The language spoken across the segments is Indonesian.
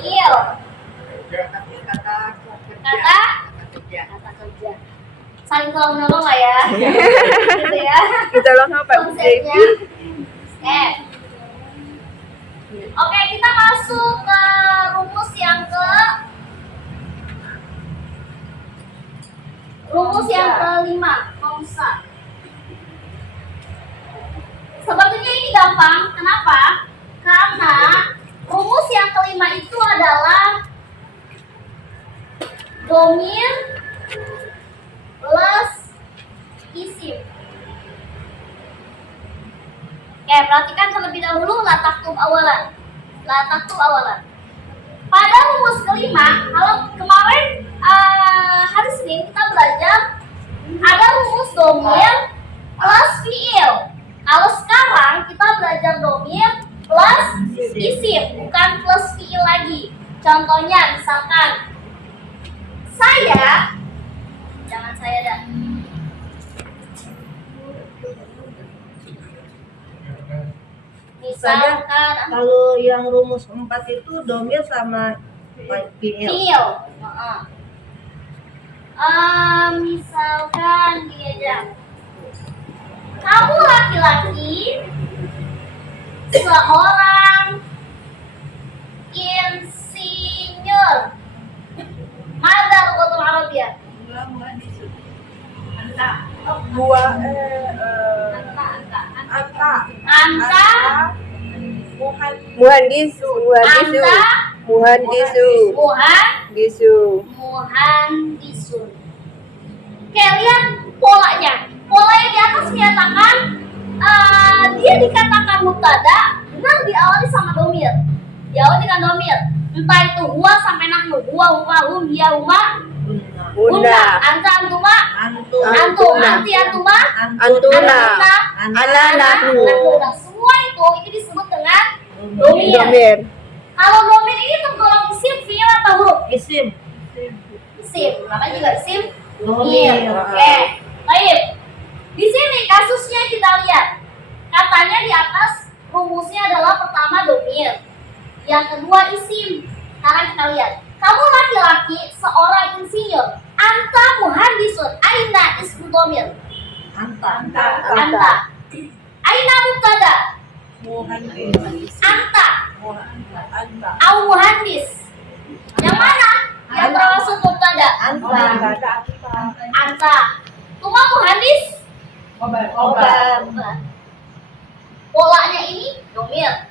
Fiil. Kata kerja. saling tolong menolong lah ya. Gitu ya. Kita langsung apa? Konsepnya. Oke, kita masuk ke rumus yang kelima, kongsa. Sebetulnya ini gampang, kenapa? Karena rumus yang kelima itu adalah domir plus isim. Oke, perhatikan terlebih dahulu la taktub awalan. Pada rumus kelima, kalau kemarin hari Senin kita belajar ada rumus domir plus fiil. Kalau sekarang kita belajar domir plus isim, bukan plus fiil lagi. Contohnya misalkan saya, jangan saya dah. Misalkan Kalau yang rumus 4 itu domir sama fiil. fiil. Misalkan gini aja. Kamu laki-laki, seorang insinyur. Mada lugatul Arabiyah? Anta Muhandisu. Muhandisun. Oke, lihat polanya. Pola yang di atas menyatakan dia dikatakan mubtada dan diawali sama domir. Diawali dengan domir. Entah itu huwa sampai nahnu. Huwa, huma, hum, hiya, huma, Bunda. anta, antuma, Antum. antum, anti, antuma, Antuna. Ana nahnu. Nah, semua itu disebut dengan domir. Domir. Kalau domir ini tergolong isim, fiil atau huruf? Isim. Isim, namanya juga isim. Domir. Oke, baik. Di sini kasusnya kita lihat. Katanya di atas rumusnya adalah pertama domir, yang kedua isim. Sekarang kita lihat. Kamu laki-laki, seorang insinyur. Anta muhandisun. Aina ismu domir. Anta. Aina mubtada. Anta. Au muhandis. Yang mana? Yang termasuk mubtada. Anta. Tuma muhandis. Obat. Polanya ini domir.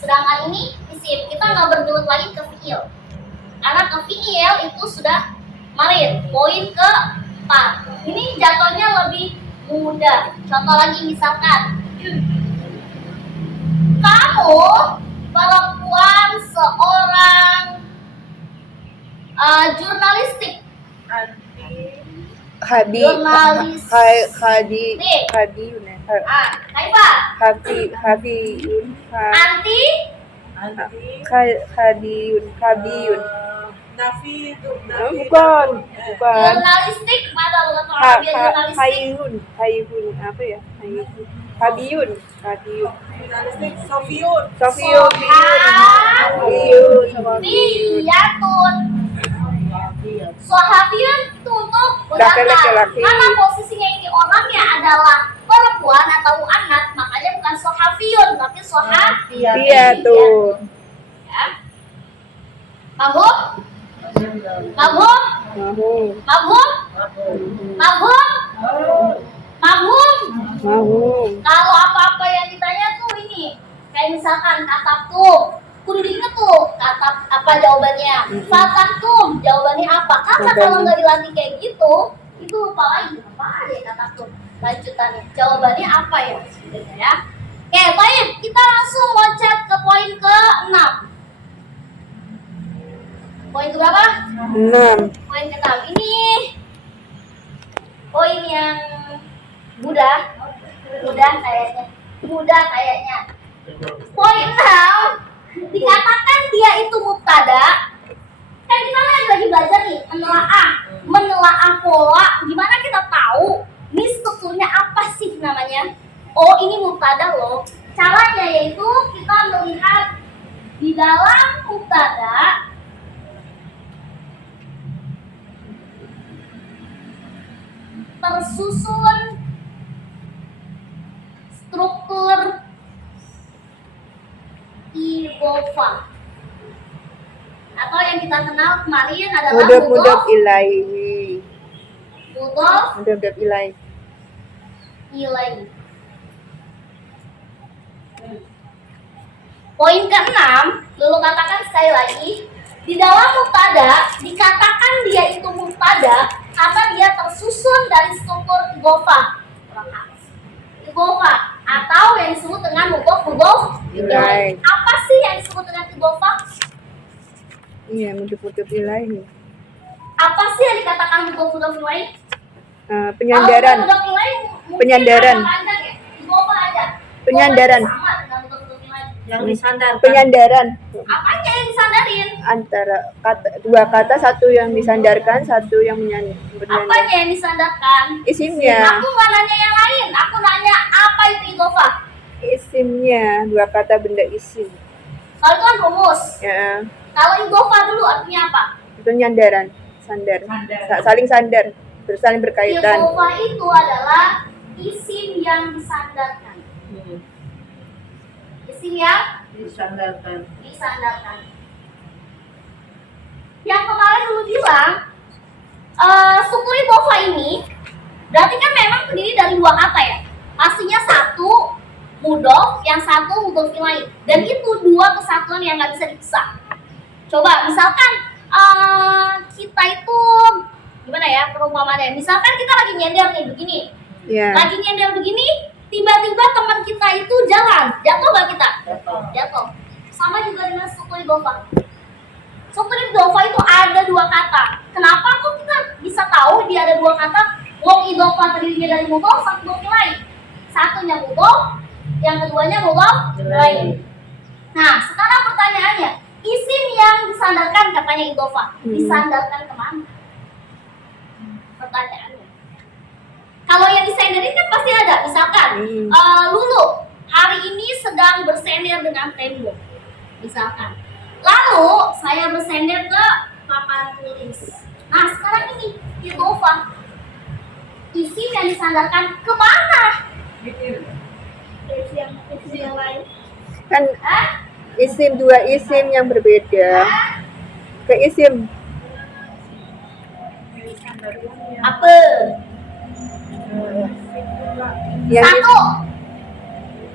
Sedangkan ini isim. Kita nggak bergelut lagi ke fiil. Karena ke fiil itu sudah marin. Poin ke-4. Ini jatuhnya lebih mudah. Contoh lagi misalkan. Kamu perempuan seorang jurnalistik. Khadiyun. Kaifah? Khadiyun. Anti? Khadiyun. Bukan. Jurnalistik pada lugatul Arabiyah jurnalistik. Hayun apa ya? Khadiyun. Sofiun. Sohafiyatun. Sohafiyun itu untuk Laki-laki. Karena posisinya ini orangnya adalah perempuan atau anak, makanya bukan sohafiyun tapi Sohafiyatun. Ya. Mabhum? Mabhum? Mahum. Kalau apa-apa yang ditanya tuh ini, kayak misalkan kataptum, kudu diinget tuh kata apa jawabannya. Fataktum, jawabannya apa? Karena kalau nggak dilatih kayak gitu, itu lupa lagi apa aja kataptum. Lanjutannya, jawabannya apa ya sebenarnya ya? Oke, baik, kita langsung loncat ke poin ke-6. Poin ke berapa? 6. Poin ke-6. Ini poin yang mudah kayaknya. Poin 6 dikatakan dia itu mubtada. Kan kita lagi belajar nih menelaah pola. Gimana kita tahu ini strukturnya apa sih namanya? Oh, ini mubtada loh. Caranya yaitu kita melihat di dalam mubtada tersusun struktur idhofah atau yang kita kenal kemarin adalah Mudhof ilaihi. mudhof Mudhof ilaihi. ilaih. Poin ke-6, Lulu katakan sekali lagi, di dalam mubtada dikatakan dia itu mubtada karena dia tersusun dari struktur idhofah. Idhofah atau yang disebut dengan mudhof ilaih. Apa sih yang disebut dengan idhofah? Iya, mudhof ilaihi. Apa sih yang dikatakan mudhof ilaih? Penyandaran. Kalau mudhof ilaih mungkin Penyandaran. ada panjang ya? Idhofah aja. Penyandaran. Sama dengan mudhof ilaih. Yang disandarkan. Penyandaran Apanya yang disandarin? antara dua kata, satu yang disandarkan, satu yang menyandar. Apanya yang disandarkan? Isimnya. Aku nggak nanya yang lain. Aku nanya apa itu idhofah? Isimnya, dua kata benda isim. Kalau itu kan rumus. Ya, Kalau idhofah dulu artinya apa? itu nyandaran, sandar. Saling sandar, saling berkaitan. Idhofah itu adalah isim yang disandarkan. Isim yang Disandarkan. disandarkan. Yang kemarin dulu bilang struktur idhofah ini berarti kan memang terdiri dari dua kata ya. Pastinya satu mudhof, yang satu mudhof ilaih. Dan itu dua kesatuan yang nggak bisa dipisah. Coba misalkan kita itu gimana ya perumpamaannya? Misalkan kita lagi nyender nih begini. Ya. Lagi nyender begini, tiba-tiba teman kita itu jalan, jatuh gak kita? Jatuh. Sama juga dengan struktur idhofah. Struktur idhofah itu ada dua kata. Kenapa kok kita bisa tahu dia ada dua kata? Wong idhofah terdiri dari mudhof satu mudhof ilaih. Satunya mudhof, yang keduanya mudhof ilaih. Nah, sekarang pertanyaannya, isim yang disandarkan katanya idhofah, disandarkan kemana? Pertanyaannya. Kalau yang disandarin kan pasti ada, misalkan Lulu hari ini sedang bersender dengan tembok, misalkan. Lalu saya bersender ke papan tulis. Nah sekarang ini idhofah, isim yang disandarkan kemana? Isim yang lain. Kan Hah? isim, dua isim yang berbeda ke isim. Apa? Yang Satu.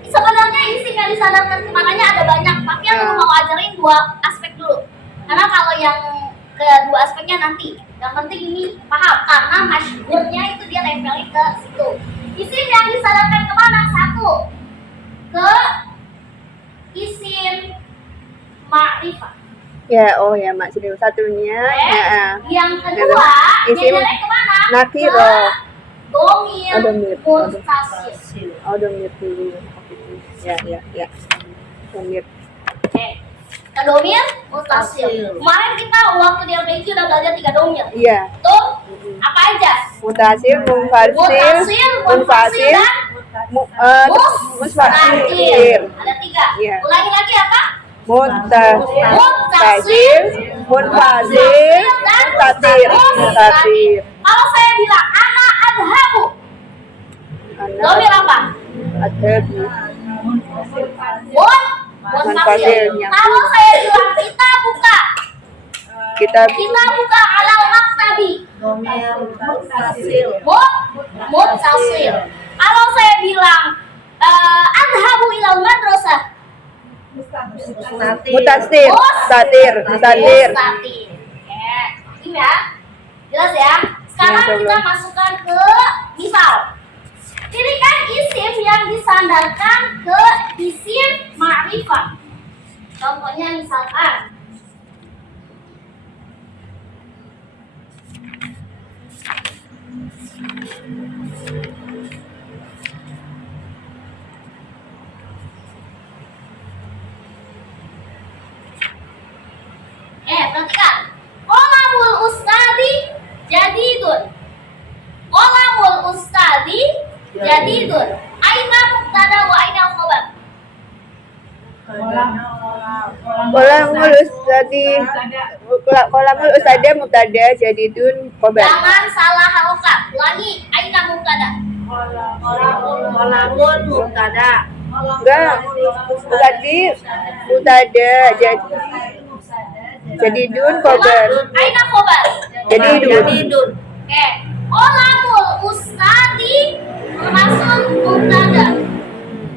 Sebenarnya isim yang disandarkan kemananya ada banyak, tapi yang mau ajarin dua aspek dulu. Karena kalau yang kedua aspeknya nanti. Yang penting ini paham karena masyhurnya itu dia nempelin ke situ. Isim yang disandarkan kemana? Satu, ke isim ma'rifah. ya, oh ya mak, sini satunya. Ya. Yang kedua, Isim nyedarnya kemana? nakiro. Domir Domir. mustasil. Oh, domir dulu. Ya. Domir. Oke. Ke domir mustasil. Kemarin kita waktu di LPG udah belajar 3 domir. Iya. Tuh, apa aja? Mutasil, munfasil, munfasil, dan musfasil. Ada 3. Iya. Ulangi lagi apa? Mutasil, munfasil, mustatir. Kalau saya bilang anak adhabu, domir apa? Adhabu. Munfasil. Munfasil. Kalau saya bilang kita buka Kita alal maktabi, Domir muttasil. muttasil. Kalau saya bilang adhabu ilal madrasah, mutasil, mustatir. mustatir. Ini ya, jelas ya. Sekarang Ya, kita masukkan ke misal. Pilihkan isim yang disandarkan ke isim ma'rifah. Contohnya misalkan perhatikan. Qalamul ustadi jadidun. Qalamul ustadi jadidun. Aina mubtada wa aina khabar. Kolamul ustadi kolamul ustada mubtada jadidun khobar. Jangan salah harokat. Ulangi. Aina mubtada. Kolamun mubtada. Enggak. Tadi mubtada jadidun khobar. Aina khobar. Jadidun. Oke. Kolamul ustadi termasuk mubtada.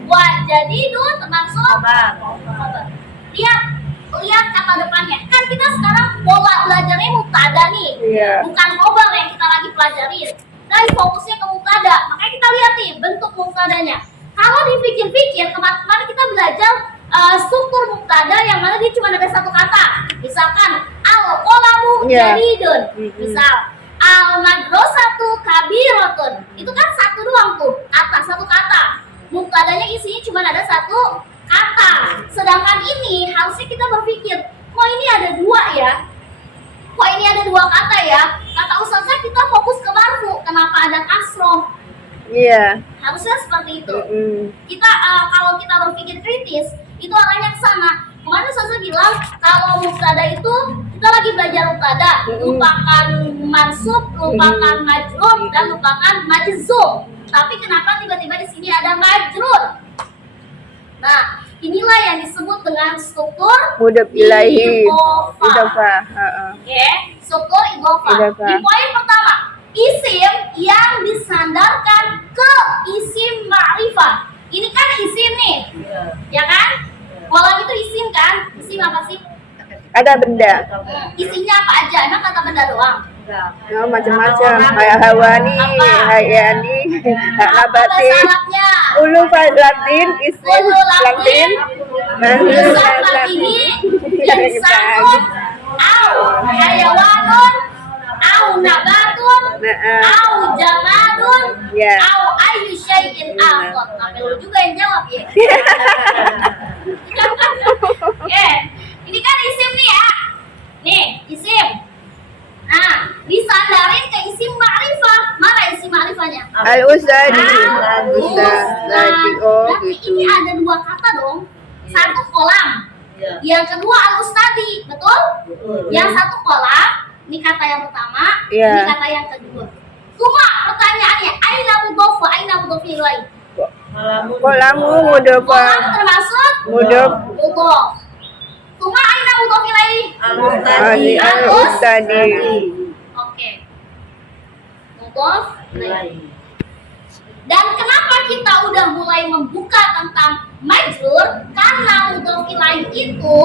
Wa jadidun termasuk Khobar. khobar. Lihat kata depannya. Kan kita sekarang pola belajarnya mubtada nih. Iya. Bukan khobar yang kita lagi pelajarin. Dari fokusnya ke mubtada. Makanya kita lihat nih bentuk mubtadanya. Kalau dipikir-pikir kemarin kita belajar struktur mubtada yang mana dia cuma ada satu kata. Misalkan al qalamu Iya. jadidun. Misal al madrasatu kabiratun. Itu kan satu doang tuh, satu kata. Mubtadanya isinya cuma ada satu kata. Sedangkan ini harusnya kita berpikir, kok ini ada dua ya? Kok ini ada dua kata ya? Kata ustazah kita fokus ke marfu. Kenapa ada kasroh? Iya. Harusnya seperti itu. Mm-mm. Kalau kita berpikir kritis, itu arahnya ke sana. Kemarin ustazah bilang kalau mubtada itu kita lagi belajar mubtada, lupakan mansub, lupakan majrur dan lupakan majzum. Tapi kenapa tiba-tiba di sini ada majrur? Nah, inilah yang disebut dengan struktur Mudhof ilaihi. idhofah. Idhofah. Heeh. Oke, struktur idhofah. Idhofah. Di poin pertama, isim yang disandarkan ke isim ma'rifah. Ini kan isim nih, ya kan? Kolam itu isim kan? Isim apa sih? Ada benda. Isinya apa aja? Emang kata benda doang? Oh, macam-macam. Kayak hawani, Apa? hayani, Apa nabati. bahasa Arabnya? Ulu latin, isim Ulu latin, latin. Yusuf latihi, insanun, au hayawanun, au nabatun, au jamadun, Ya. au ayu syai'in akhar. Tapi lu juga yang jawab ya. Oke, ini kan isim nih ya. Nih, isim. Nah, disandarin ke isim ma'rifah. Mana isim ma'rifahnya? Al-Ustadi. Al-Ustadi. Oh, Berarti gitu. ini ada dua kata dong. Satu kolam. Yang kedua al-ustadi, betul? Yang satu kolam, ini kata yang pertama, Iya. ini kata yang kedua. Cuma pertanyaannya, aina mudhof wa aina mudhof ilaih? Kolamu Kolam mudhof. termasuk Mudhof. mudhof. Cuma aina mudhof ilaih? Al-Ustadi. Oke. Mudhof ilaih. Dan kenapa kita udah mulai membuka tentang majrur? Karena mudhof ilaih itu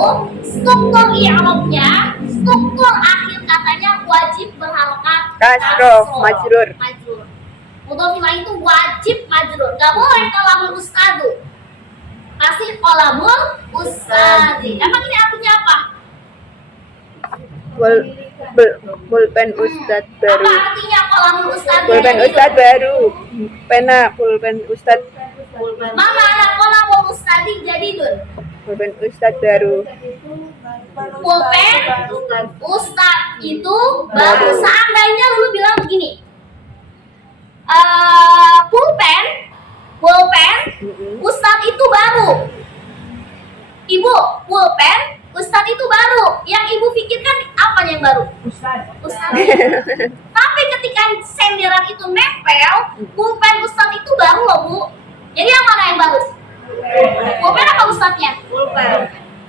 struktur i'rabnya, struktur akhir katanya wajib berharokat Kasroh, majrur. Mudhof ilaih itu wajib majrur. Gak boleh qalamul ustadu. Pasti qalamul ustadi. Emang ini artinya apa? Pulpen Ustad Apa baru. artinya qalamul ustadi? Pulpen Ustad baru. Pena pulpen Ustad. Mama anak qalamul ustadi jadidun. Pulpen Ustad baru. Pulpen ustad itu baru. Seandainya lu bilang begini, pulpen ustad itu baru. Ibu, pulpen ustad itu baru. Yang ibu pikirkan apa yang baru? Ustad. Tapi ketika senderan itu nempel, pulpen ustad itu baru loh bu. Jadi yang mana yang baru? Pulpen apa ustadnya?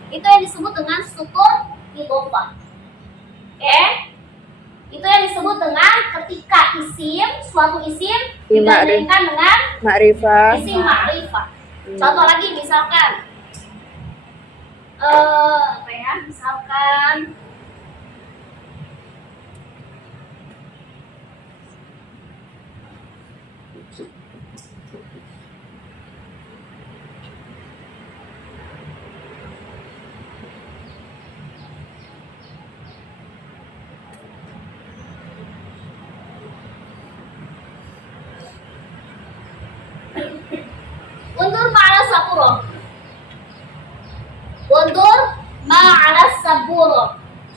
Itu yang disebut dengan struktur idhofah. Oke? Itu yang disebut dengan ketika isim, suatu isim dibandingkan dengan Ma'rifah. isim ma'rifah. Contoh lagi misalkan apa ya? Misalkan undur ma'ala saburo. Undur ma'ala saburo.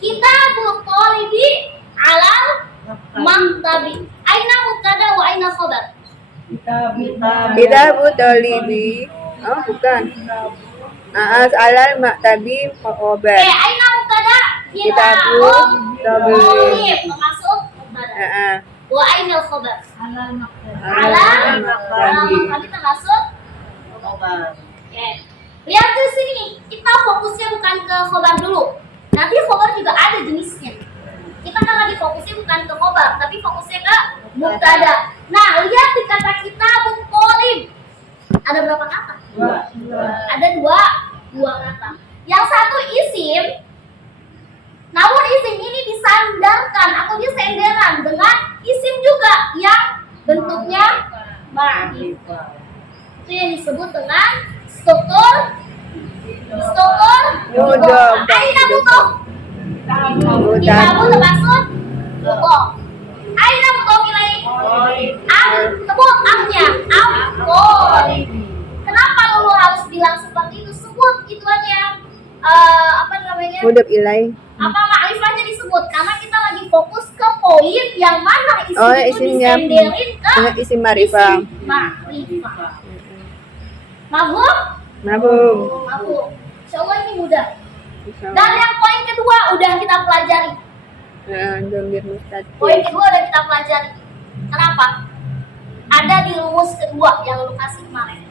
Kitabul talibi alal maktabi. Aina mubtada wa aina khabar? Kitabu talibi. Oh, bukan. Alal maktabi khobar. Aina mubtada Kitabun Tholib termasuk mubtada. Wa ainal khobar. Alal Ala maktabi. maktabi termasuk. Khobar. Oke. Lihat di sini, kita fokusnya bukan ke khobar dulu. Nanti khobar juga ada jenisnya. Kita kan lagi fokusnya bukan ke khobar, tapi fokusnya ke mubtada. Nah, lihat di kata kitabun Tholib. Ada berapa kata? Ada dua kata. Yang satu isim, namun isim ini disandarkan atau disenderan dengan isim juga yang bentuknya ma'rifah. Itu yang disebut dengan struktur Mudhof. Aina mudhof. Kitabu termasuk mudhof. Aina mudhof ilaih. Sebut amnya. Am. Kenapa lu harus bilang seperti itu? Sebut ituannya. Apa namanya? Mudhof ilaih. Apa ma'rifahnya disebut? Karena kita lagi fokus ke poin yang mana isim itu Isimnya disenderin ke dengan isim ma'rifah. ma'rifah. Mafhum? Mafhum. Mafhum. Insyaallah ini mudah. Dan yang poin kedua udah kita pelajari. Dhamir mustatir. Poin kedua udah kita pelajari. Kenapa? Ada di rumus kedua yang lu kasih kemarin.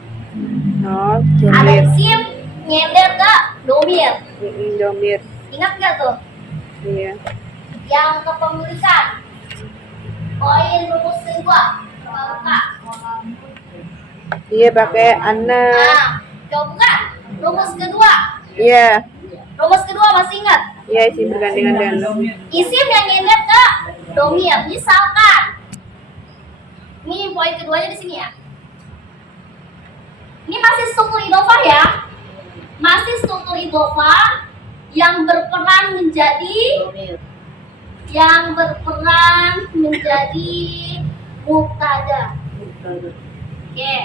Oh, Ada dhamir. isim nyender ke domir. Dhamir. Ingat nggak tuh? Iya. Yang kepemilikan. Poin rumus kedua. Buka. Iya pakai anna. Nah, coba buka. Rumus kedua. Iya. Rumus kedua masih ingat? Iya isim bergandengan dengan. Isim yang nyender ke domir. Misalkan, ini poin keduanya di sini ya. Ini masih struktur idhofah ya. Masih struktur idhofah yang berperan menjadi mubtada. Oke.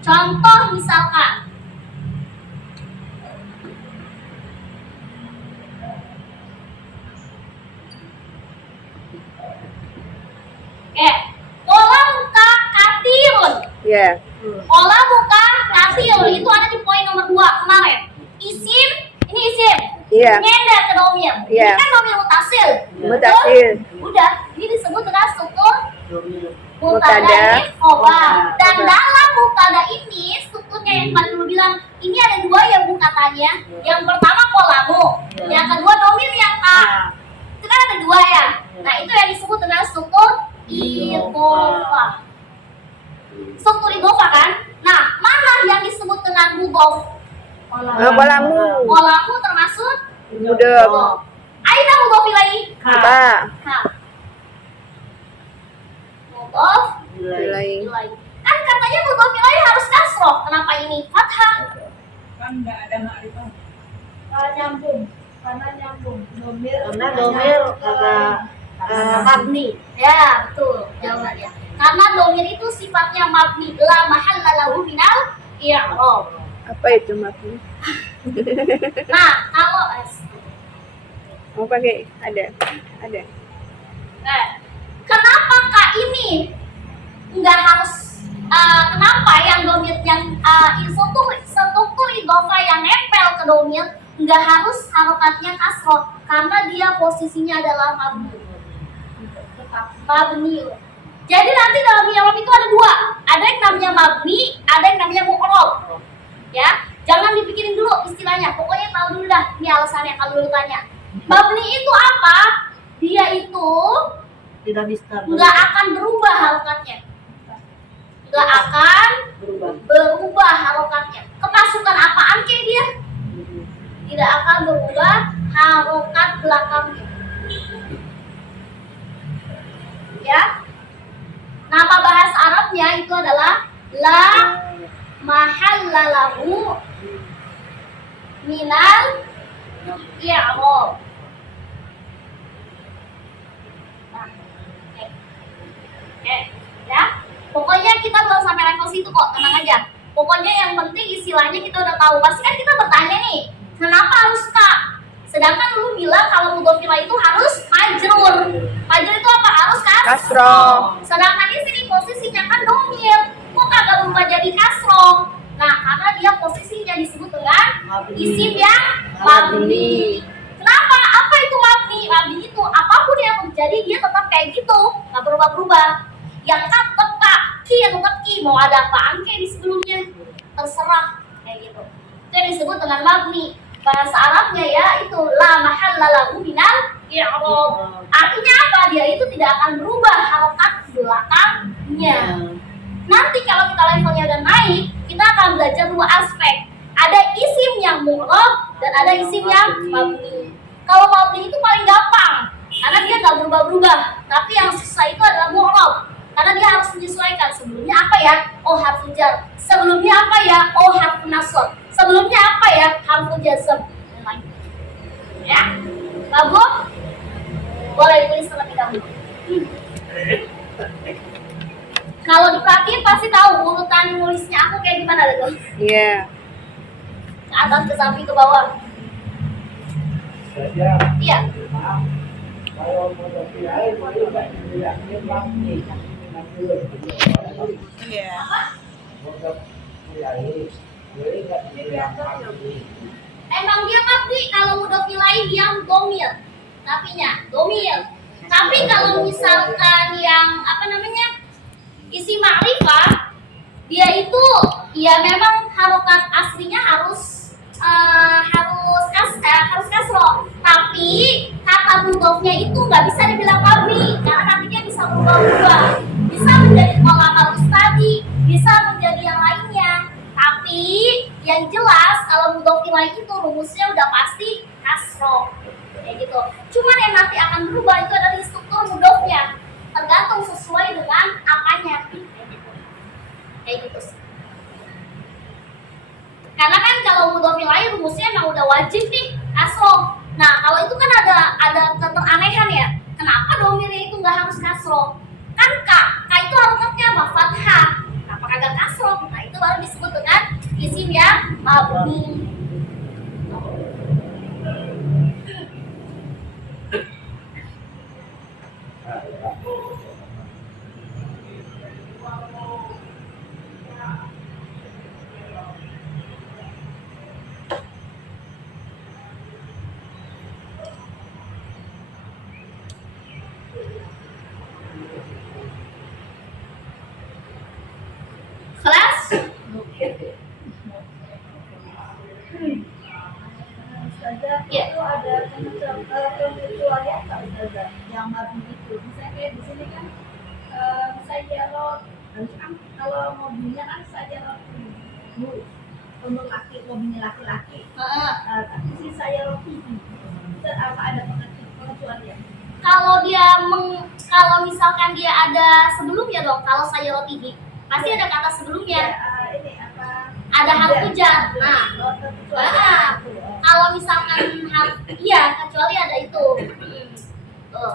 Contoh misalkan. Pola muka katirun. Iya. Pola muka katirun itu ada di poin nomor 2 kemarin. Isim, ini isim. Iya. Nyender ke domir. Iya. Ini kan domir mutasil. Mutasil. Betul? Udah, ini disebut dengan struktur Mubtada. mubtada khobar. Dan dalam mubtada ini strukturnya yang paling dulu bilang ini ada dua ya bu katanya. Yang pertama kolamu, yang kedua domir yang ka. Itu kan ada dua ya. Nah itu yang disebut dengan struktur idhofah. Struktur idhofah kan? Nah mana yang disebut dengan mudhof? Kolamu. Kolamu termasuk Mudhof. mudhof. Aina mudhof ilaih? Apa? Ka. Mudhof Ilaih. ilaih. Kan katanya mudhof ilaih harus kasroh. Kenapa ini fathah? Kan nggak ada ma'rifah. Karena domir karena mabni. Ya, betul jawabannya. Karena domir itu sifatnya mabni, la mahalla lahu minal i'rab. Apa itu maksudnya? Nah, kalau Mau pakai ada. kenapa kak ini nggak harus kenapa yang domir yang struktur idhofah yang nempel ke domir nggak harus harokatnya kasroh karena dia posisinya adalah mabni. Jadi nanti dalam i'rab itu ada dua, ada yang namanya mabni, ada yang namanya mu'rab. Ya, jangan dipikirin dulu istilahnya. Pokoknya tahu dulu dah ini alasannya kalau lu tanya. Mabni itu apa? Dia itu Tidak bisa nggak akan berubah harokatnya. Nggak akan berubah harokatnya. Kemasukan apaan kayak dia? Tidak akan berubah harokat belakangnya. Ya. Nama bahasa Arabnya itu adalah la mahalla lahu minal i'rab. Nah, ya. Pokoknya kita belum sampai level situ kok, tenang aja. Pokoknya yang penting istilahnya kita udah tahu. Pasti kan kita bertanya nih, kenapa harus kak? Sedangkan lu bilang kalau mudhof ilaih itu harus majrur. Majrur itu apa? Harus kasroh. Sedangkan di sini posisinya kan domir. Kok kagak berubah jadi kasroh? Nah, karena dia posisinya disebut dengan Mabni. isim yang mabni. Kenapa? Apa itu mabni? Mabni itu apapun yang terjadi dia tetap kayak gitu, nggak berubah-berubah. Yang tetap ki ya tetap ki, mau ada apaan kayak di sebelumnya terserah kayak gitu. Itu yang disebut dengan mabni. Bahasa Arabnya ya itu la mahalla lahu minal i'rab. Artinya apa? Dia itu tidak akan berubah harokat belakangnya. Nanti kalau kita levelnya udah naik, kita akan belajar dua aspek. Ada isim yang mu'rab dan ada isim yang mabni. Kalau mabni itu paling gampang karena dia nggak berubah-berubah. Tapi yang susah itu adalah mu'rab karena dia harus menyesuaikan. Sebelumnya apa ya? Oh harfu jar. Sebelumnya apa ya? Oh harfu nasab. Sebelumnya apa ya? Harfu jazm. Ya, bagus. Boleh ditulis terlebih dahulu. Kalau diperhatiin pasti tahu urutan nulisnya aku kayak gimana tuh. Iya. Ke atas, ke samping, ke bawah. Iya. Iya. Emang dia mabni kalau mudhof ilaih yang domir. Tapinya domir. Tapi kalau misalkan yang apa namanya? Isi ma'rifah, dia itu ya memang harokat aslinya harus kasroh. Tapi kata mudhofnya itu nggak bisa dibilang mabni karena nantinya bisa berubah-ubah. Bisa menjadi pola halus tadi, bisa menjadi yang lainnya. Tapi yang jelas kalau mudhof ilaih itu rumusnya udah pasti kasroh kayak gitu. Cuman yang nanti akan berubah itu adalah struktur mudhofnya, tergantung sesuai dengan apanya kayak gitu sih. Karena kan kalau mudhof ilaih rumusnya emang udah wajib nih kasroh. Nah kalau itu kan ada keteranehan ya. Kenapa domirnya itu nggak harus kasroh? Kan k itu harokatnya apa? Fathah. Kenapa kagak kasroh? Nah itu baru disebut dengan isim yang mabni. Kelas? Ustazah, Iya. itu ada pengecualian nggak Ustazah? Yang mabni itu, misalnya kayak di sini kan sajarot, kalau mobilnya kan sajarot bu, untuk mobilnya laki-laki. Tapi si sajarot itu apa ada pengecualian? Kalau misalkan dia ada sebelumnya dong, kalau saya rotihi pasti ada kata sebelumnya, Ini apa? ada harfu jar. Nah, kalau misalkan iya kecuali ada itu. Tuh.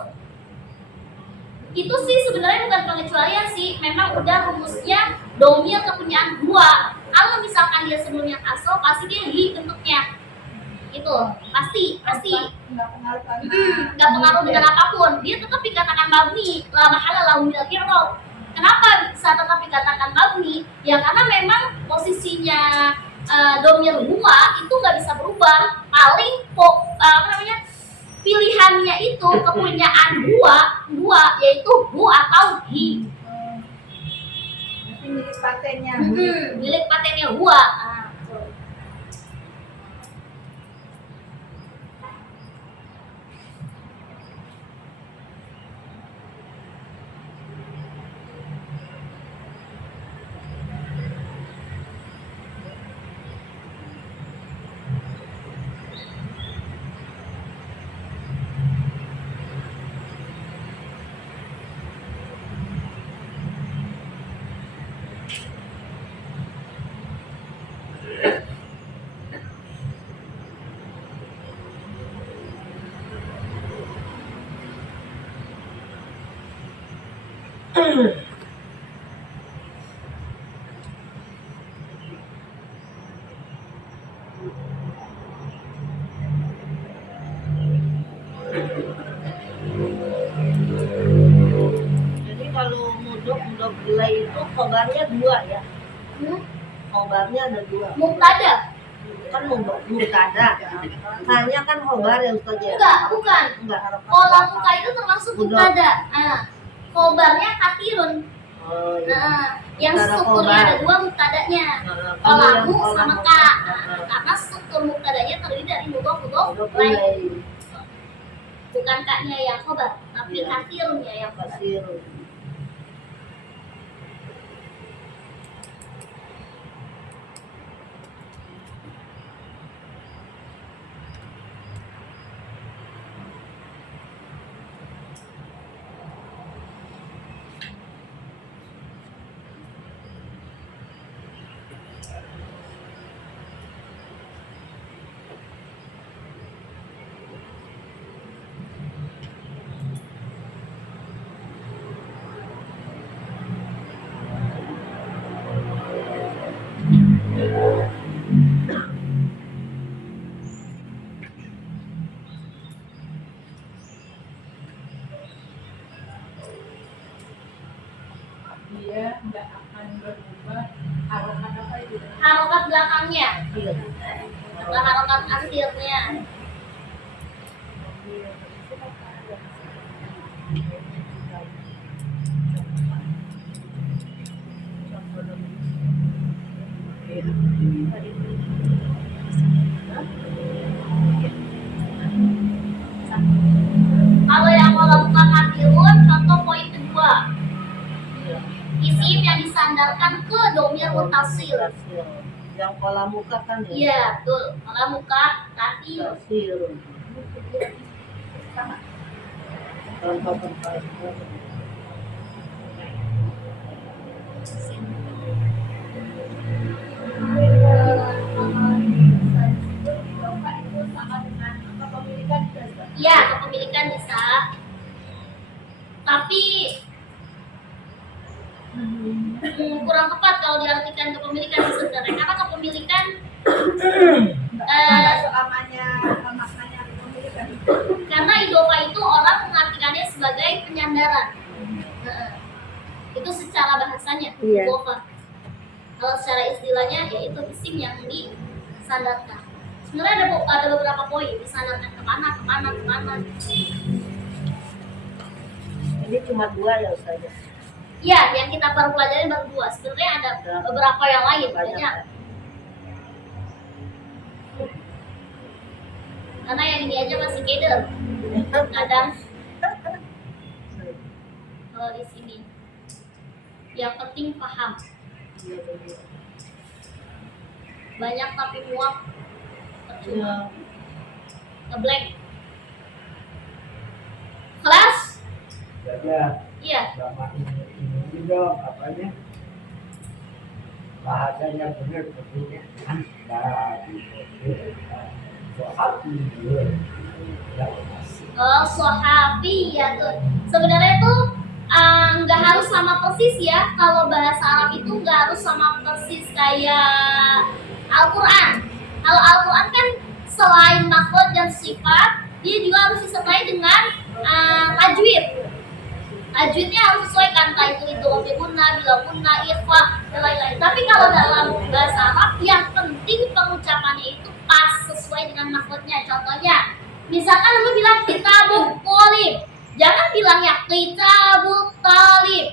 Itu sih sebenarnya bukan pengecualian sih, memang udah rumusnya domir kepunyaan dua. Kalau misalkan dia sebelumnya kasroh pasti dia hi bentuknya. Itu pasti Nggak pengaruh nggak pengaruh dengan apapun, dia tetap dikatakan mabni la mahala lahu minal i'rab. Kenapa bisa tetap dikatakan mabni? Ya karena memang posisinya domir huwa itu nggak bisa berubah. Paling pilihannya itu kepunyaan dua yaitu hu atau hi. Nanti milik patennya. Milik patennya huwa. Jadi kalau mudhof ilaih itu khobarnya dua ya. Khobarnya ada dua. Mubtada kan mubtada. Hanya kan khobar ya Ustaz ya. Enggak, bukan. Enggak. Qalamuka itu termasuk Udah. mubtada. Khobarnya katirun. Oh, iya. Yang Mubtada strukturnya khobar. ada dua mubtadanya. Kalau yang Qalamu sama qalamu. ka. Karena struktur mubtadanya terdiri dari mudhof lain. Bukan kaknya yang khobar, tapi Iya. katirunnya yang khobar. Kasir. Dia nggak akan berubah harokat apa itu? Harokat belakangnya, Iya. atau harokat akhirnya. Kalau yang melakukan katirun, contoh poin kedua, isim yang disandarkan ke domir mutasil. Kasir. Yang qalamuka kan ya. Iya, betul. Kalau muka katir. Kasir. Tanpa tempat. Iya, kepemilikan bisa. Tapi kurang tepat kalau diartikan kepemilikan sebenarnya, karena kepemilikan Selamanya maknanya kepemilikan. karena idofa itu orang mengartikannya sebagai penyandaran. Itu secara bahasanya Iya. idofa. Kalau secara istilahnya yaitu isim yang disandarkan. Sebenarnya ada beberapa poin disandarkan kemana. Ini cuma dua ya Ustaz. Iya, yang kita baru pelajarin baru dua. Sebenarnya ada beberapa yang lain banyak. Karena yang ini aja masih keder. Kadang kalau di sini, yang penting paham. Banyak tapi muak, Iya. ngeblank. Kelas? Saja Iya. sama ini dong apanya bahasanya benar sepertinya Sohabi ya tuh. Sebenarnya tuh nggak harus sama persis ya. Kalau bahasa Arab itu nggak harus sama persis kayak Al-Quran. Kalau Al-Quran kan selain makhluk dan sifat, dia juga harus disertai dengan tajwid. Tajwidnya harus sesuai kan, itu bila guna, ikhfa dan lain-lain. Tapi kalau dalam bahasa Arab, yang penting pengucapannya itu pas sesuai dengan makhluknya. Contohnya, misalkan lu bilang kitabul talib, jangan bilangnya kitabul talib.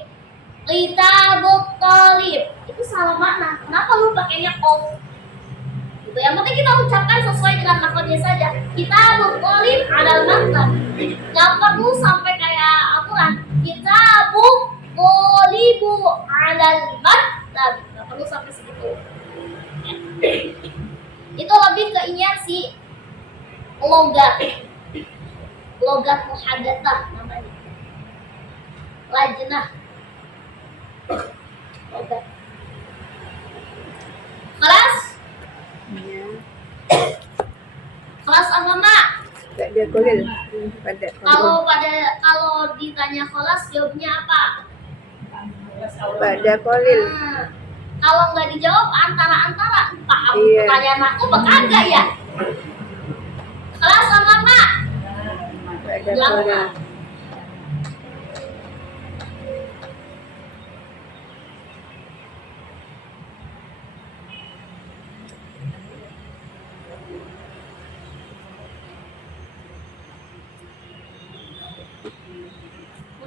Kitabul talib itu salah makna. Kenapa lu pakainya qaf? Gitu. Yang penting kita ucapkan sesuai dengan makhluknya saja. Kitabul talib adal maktab. Gak perlu sampai kayak Al-Quran. Kitabul talibu alal maktab. Gak perlu sampai segitu. Itu lebih ke si logat muhadatsah namanya, lajnah logat. Iya. Kelas agama. Pada kolil. Pada kolil. Kalau ditanya kelas jawabnya apa? Pada kolil. Kalau nggak dijawab antara paham Iya. pertanyaan aku apa kagak ya? Kelas agama. Pada kolil.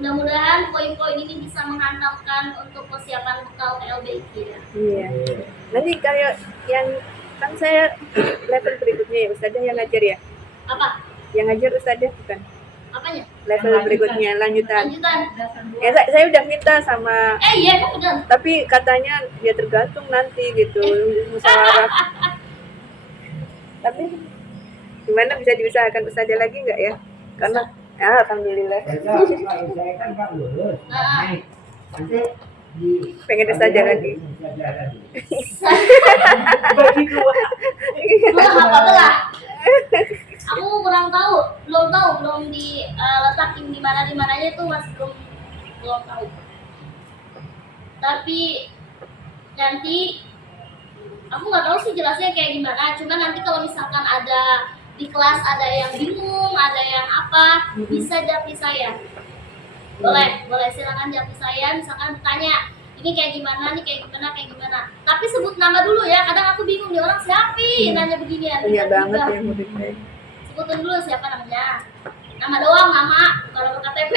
Mudah-mudahan poin-poin ini bisa menghantarkan untuk persiapan bekal LBK ya. Iya. Nanti kayak yang kan saya level berikutnya ya Ustazah yang ngajar ya. Apa? Yang ngajar Ustazah bukan. Apanya? Level berikutnya lanjutan. Lanjutan. Ya saya udah minta sama Iya, kan udah. tapi katanya ya tergantung nanti gitu musyawarah. Tapi gimana bisa diusahakan Ustazah lagi nggak ya? Karena ya, alhamdulillah Saya kan Pak lulus. Ah. Nanti di pengen Ustazah lagi. Ustazah lagi. Bagi dua. Belum apa belah. Aku kurang tahu, belum diletakin di mananya itu masih belum tahu. Tapi nanti aku nggak tahu sih jelasnya kayak gimana. Cuma nanti kalau misalkan ada di kelas ada yang bingung, ada yang apa, bisa japri saya. Boleh silakan japri saya. Misalkan tanya ini kayak gimana, kayak gimana. Tapi sebut nama dulu ya. Kadang aku bingung nih orang siapa nanya beginian. Iya banget Tiba-tiba. ya murid saya. Sebutin dulu siapa namanya. Nama doang, nama, bukan nomor KTP.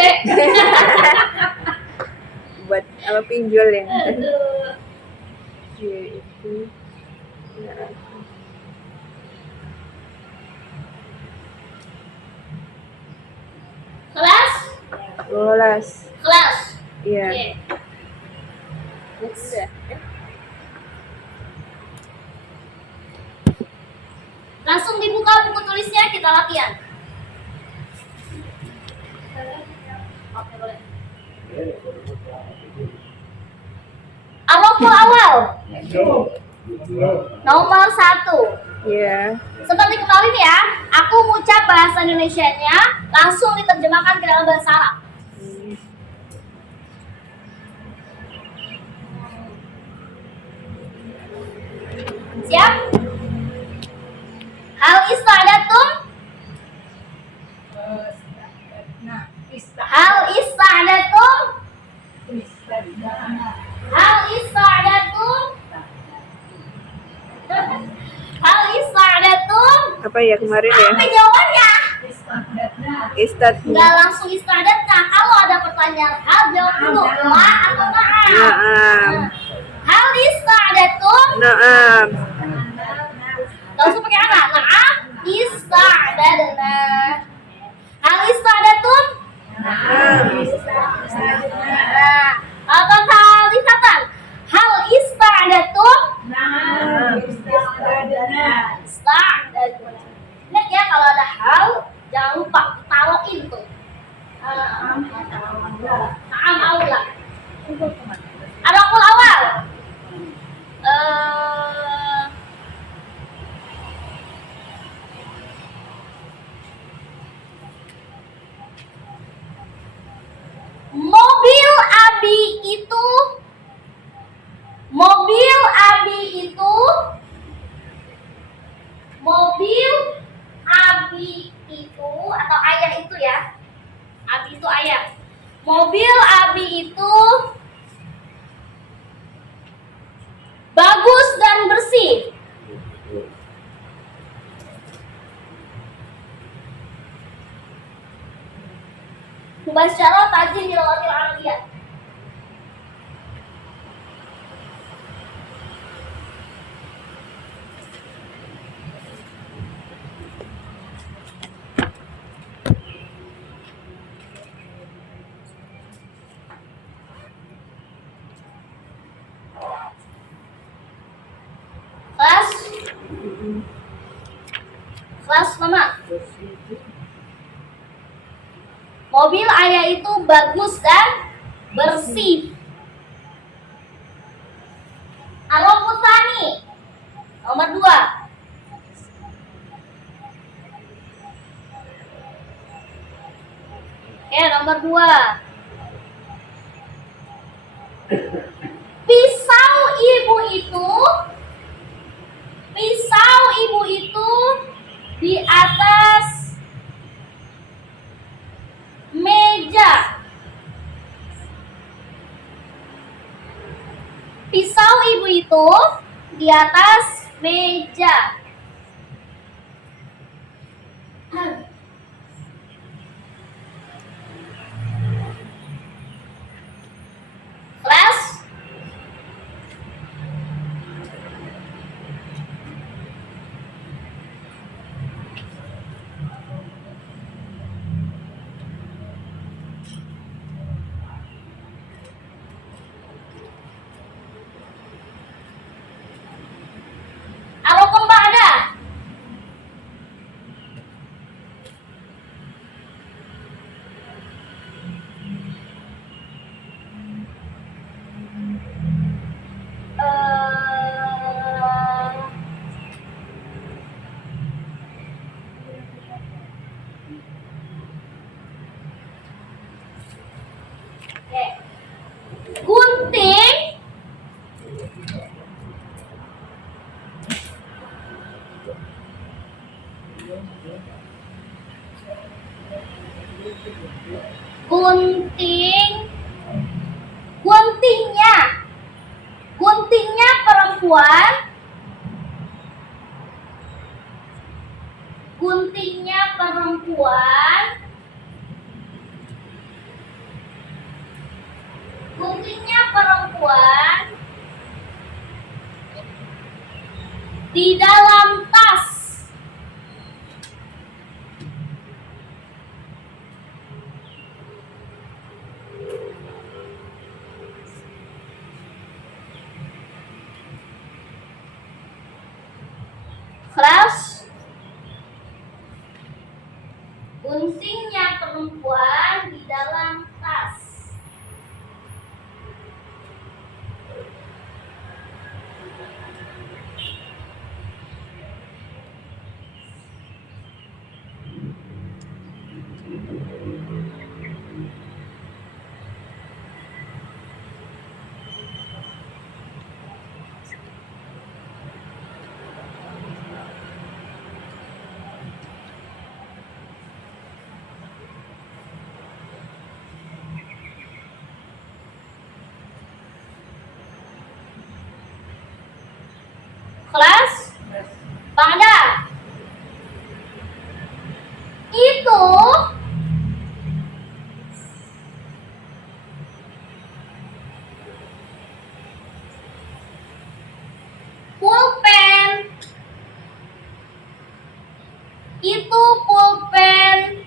Buat apa pinjol ya. Aduh. Iya itu. Ya. Kelas? Kelas. Iya. Oke. Udah. Langsung dibuka buku tulisnya, kita latihan. Oke, boleh. Araful awal. Nomor 1. Iya. Seperti kemarin ya, aku mengucap bahasa Indonesianya, langsung diterjemahkan ke dalam bahasa Arab. Siap? Hal ista'adatum? Nah, Hal ista'adatum? istirahat. Hal ista'adatum? Hal ista'adatum? Apa ya kemarin ya? Apa jawabannya? Istad. Nggak langsung istadat. Nah, kalau ada pertanyaan hal, jawab dulu. La atau na'am? Naam. Hal ista'adatum? Naam. Gak usah pakai anak. Na'am ista'adadna. Hal ista'adatum? Naam. Nah, atau hal ista'adatan? Hal ista'adatum? Ista'adatum. Ingat ya, kalau ada hal, jangan lupa taruhin tuh. Na'am aula. Araful awal. Mobil Abi itu mobil Abi itu atau ayah itu ya. Abi itu ayah. Mobil Abi itu bagus dan bersih. Mubasyarah tajin di lawatil arabiyah. Kelas mama. Mobil ayah itu bagus dan bersih. Arafutani. Nomor 2. Oke, nomor 2. Pisau ibu itu di atas meja. Pisau ibu itu di atas meja. Gunting. Guntingnya. Guntingnya perempuan. Guntingnya perempuan. Guntingnya perempuan di dalam tas. Kelas. Guntingnya perempuan di dalam tas. Kelas. Pada itu pulpen. Itu pulpen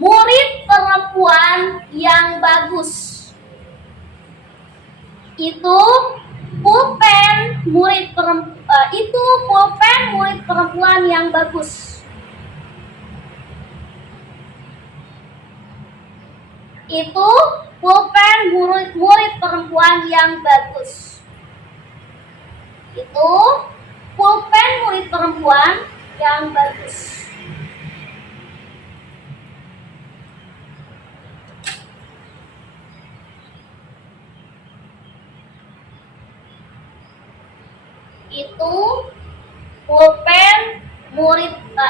murid perempuan yang bagus. Itu pulpen murid perempuan yang bagus. Itu pulpen murid perempuan yang bagus. Itu pulpen murid perempuan yang bagus.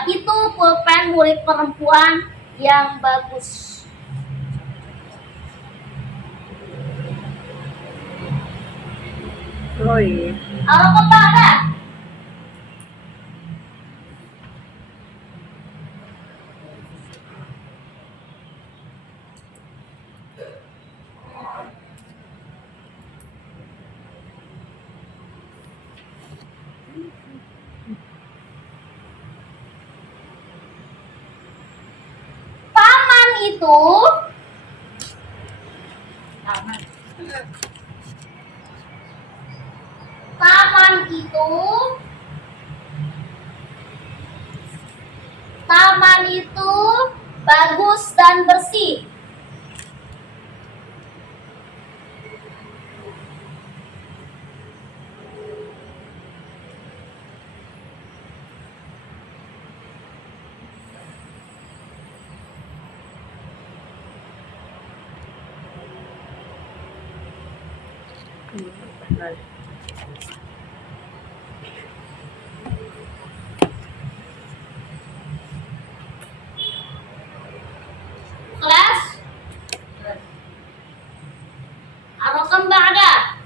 Itu pulpen murid perempuan yang bagus. Oh iya. Kalau kepada taman itu Taman. taman itu bagus dan bersih. Kelas. Arokan ba'da.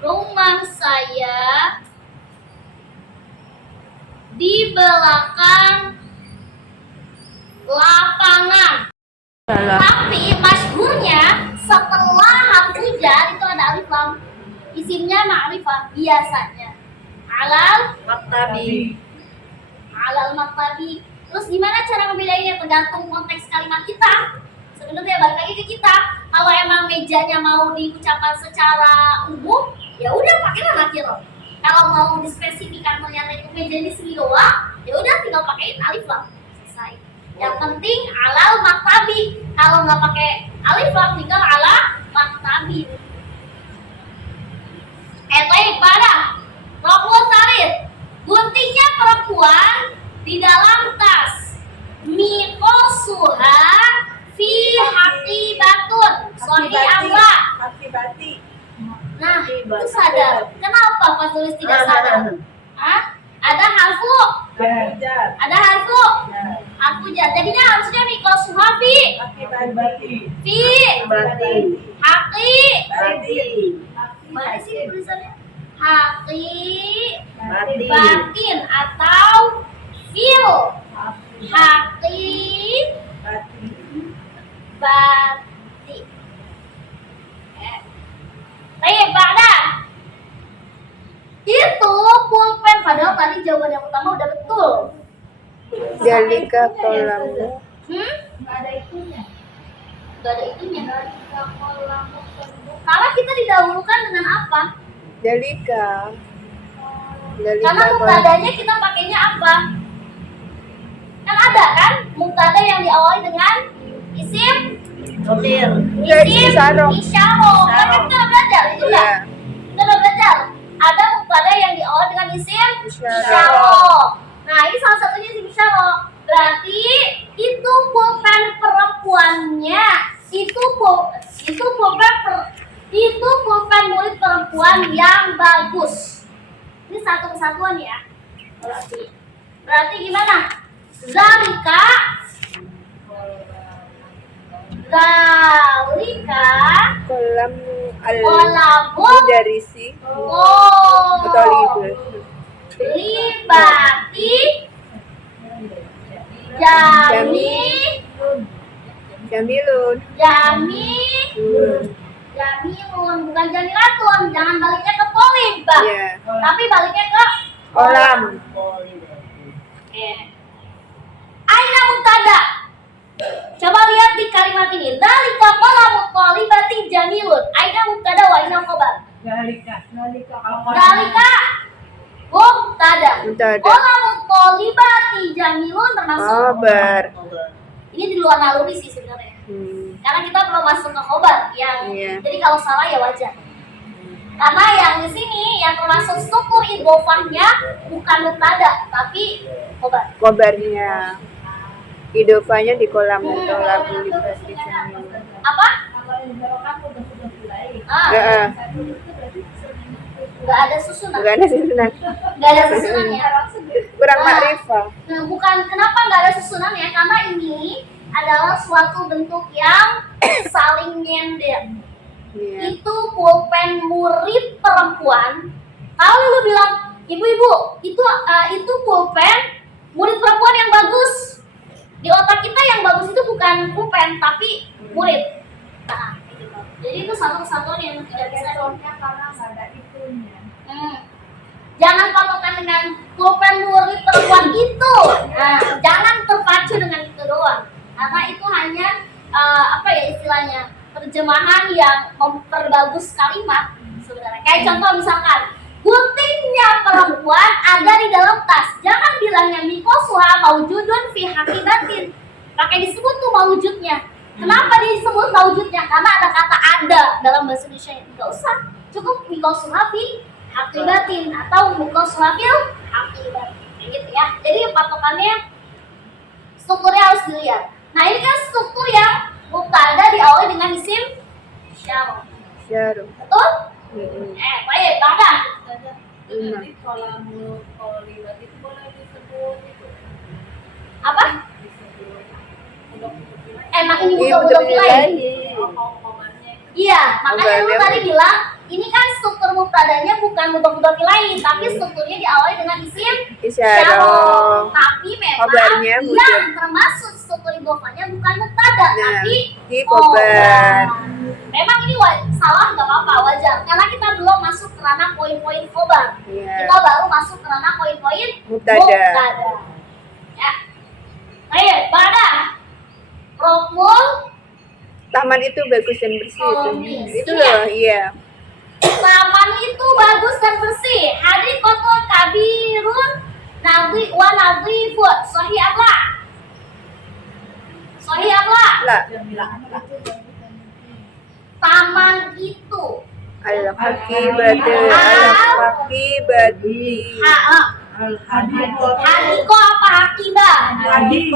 Rumah saya di belakang lapangan. Salah. Tapi masyhurnya setelah harfu jar itu ada alif lam. Isimnya ma'rifah biasanya. Alal maktabi. Terus gimana cara membedainnya? Tergantung konteks kalimat kita. Sebenarnya balik lagi ke kita. Kalau emang mejanya mau diucapkan secara umum, ya udah pakailah nakirah. Kalau mau dispesifikkan ternyata itu meja di sini doang, ya udah tinggal pakaiin alif lam. Selesai. Yang penting alal maktabi. Kalau nggak pakai alif lam tinggal ala maktabin. Baik pada Rokul Sarid. Guntingnya perempuan di dalam tas. Mikosuha fi haqibatun. Sohi amla. Hati-hati. Nah, itu sadar. Kenapa pas tulis tidak sadar? Hah? Ada harfu. Jar. Ada harfu. Harfu jar. Jadinya harusnya mikosuha fi. Hati-hati. Fi. Hati. Haqi. Hati. Mana sih tulisannya? Haqi. Hati. Batin atau fil. Haqi. Hati. Bati. Baik, Ba'da. Itu pulpen, padahal tadi jawaban yang pertama udah betul. Jalika kolamu. Nggak ada itunya. Gak ada itunya. Karena kita didahulukan dengan apa? Jalika. Karena mubtadanya kita pakainya apa? Kan ada kan mubtada yang diawali dengan isim isim Isyarah. isyarah. Kan kita udah belajar itu Iya. enggak? Kita udah belajar. Ada mubtada yang diawali dengan isim Isyarah. isyarah. Nah, ini salah satunya isim isyarah. Berarti itu pulpen perempuannya. Itu pulpen murid perempuan yang bagus. Ini satu kesatuan ya. Berarti gimana? Zalika Kolamu kolamun darisi. oh Tolibul. libati jami Jamilun. jamilun bukan jamilatun, jangan baliknya ke polib, Bang. Iya. Tapi baliknya ke Kolam. Aina mubtada. Coba lihat di kalimat ini. Dzalika qalamu qalibati jamilun. Aina mubtada wa aina khabar. Dalika. Dzalika mubtada. Mubtada. Qalamu qalibati jamilun termasuk Kabar. ini di luar naluri sih sebenarnya. Karena kita belum masuk ke khobar yang Iya. jadi kalau salah ya wajar. Karena yang di sini yang termasuk struktur idhofahnya bukan mubtada tapi khobar. Kabarnya. Idofanya di kolam kolamu libati jamilun. Apa? Kalau yang jawaban udah mulai. Heeh. Nggak ada susunan. Enggak ada susunan. Nggak ada susunannya. Kurang makrifah. Nah, bukan kenapa nggak ada susunannya? Karena ini adalah suatu bentuk yang saling nyender. Iya. Itu pulpen murid perempuan. Kalau lu bilang, ibu-ibu, itu pulpen murid perempuan yang bagus. Di otak kita yang bagus itu bukan pulpen, tapi murid. Nah, gitu. Jadi itu satu kesatuan yang tidak bisa Contohnya karena nggak ada itunya. Jangan patokan dengan pulpen murid perempuan itu. Nah, jangan terpacu dengan itu doang. Karena itu hanya apa ya istilahnya terjemahan yang memperbagus kalimat sebenarnya. Kayak contoh misalkan guntingnya perempuan ada di dalam tas. Jangan bilangnya mikosuha maujudun fi haqibatin. Pakai disebut tuh maujudnya. Kenapa disebut maujudnya? Karena ada kata ada dalam bahasa Indonesia. Enggak usah. Cukup mikosuha fi haqibatin atau mikosuha fil haqibatin. Gitu ya. Jadi patokannya strukturnya harus dilihat. Nah, ini kan struktur yang mubtada diawali dengan isim isyarah. Syarum. Betul? Mm-mm. Baik, pada. Nanti kolamu kolibat itu boleh disebut itu. Apa? Disebut untuk Emang ini Iya, butuh betul lain. komannya. Iya, makanya lu Mubtada. tadi bilang ini kan struktur mubtadanya bukan mudhof lain, tapi strukturnya diawali dengan isim Isyarah. Tapi memang Kabarnya yang mudhof. termasuk struktur idhofahnya bukan mubtada, Nah, tapi di khobar. Memang ini salah nggak apa-apa, wajar. Karena kita belum masuk ke ranah poin-poin khobar. Iya. Kita baru masuk ke ranah poin-poin Mubtada. Ya. Ayo, pada Rokmul Taman itu bagus dan bersih itu. Komis. Itu loh, iya. taman itu bagus dan bersih. Hadri kotor kabirun nadhi wa nadhifun. Sahih apa? Sahih apa? La. Taman itu. Al-hakibatu. Al-hakibati. Hadiko apa hakibah? Hadik.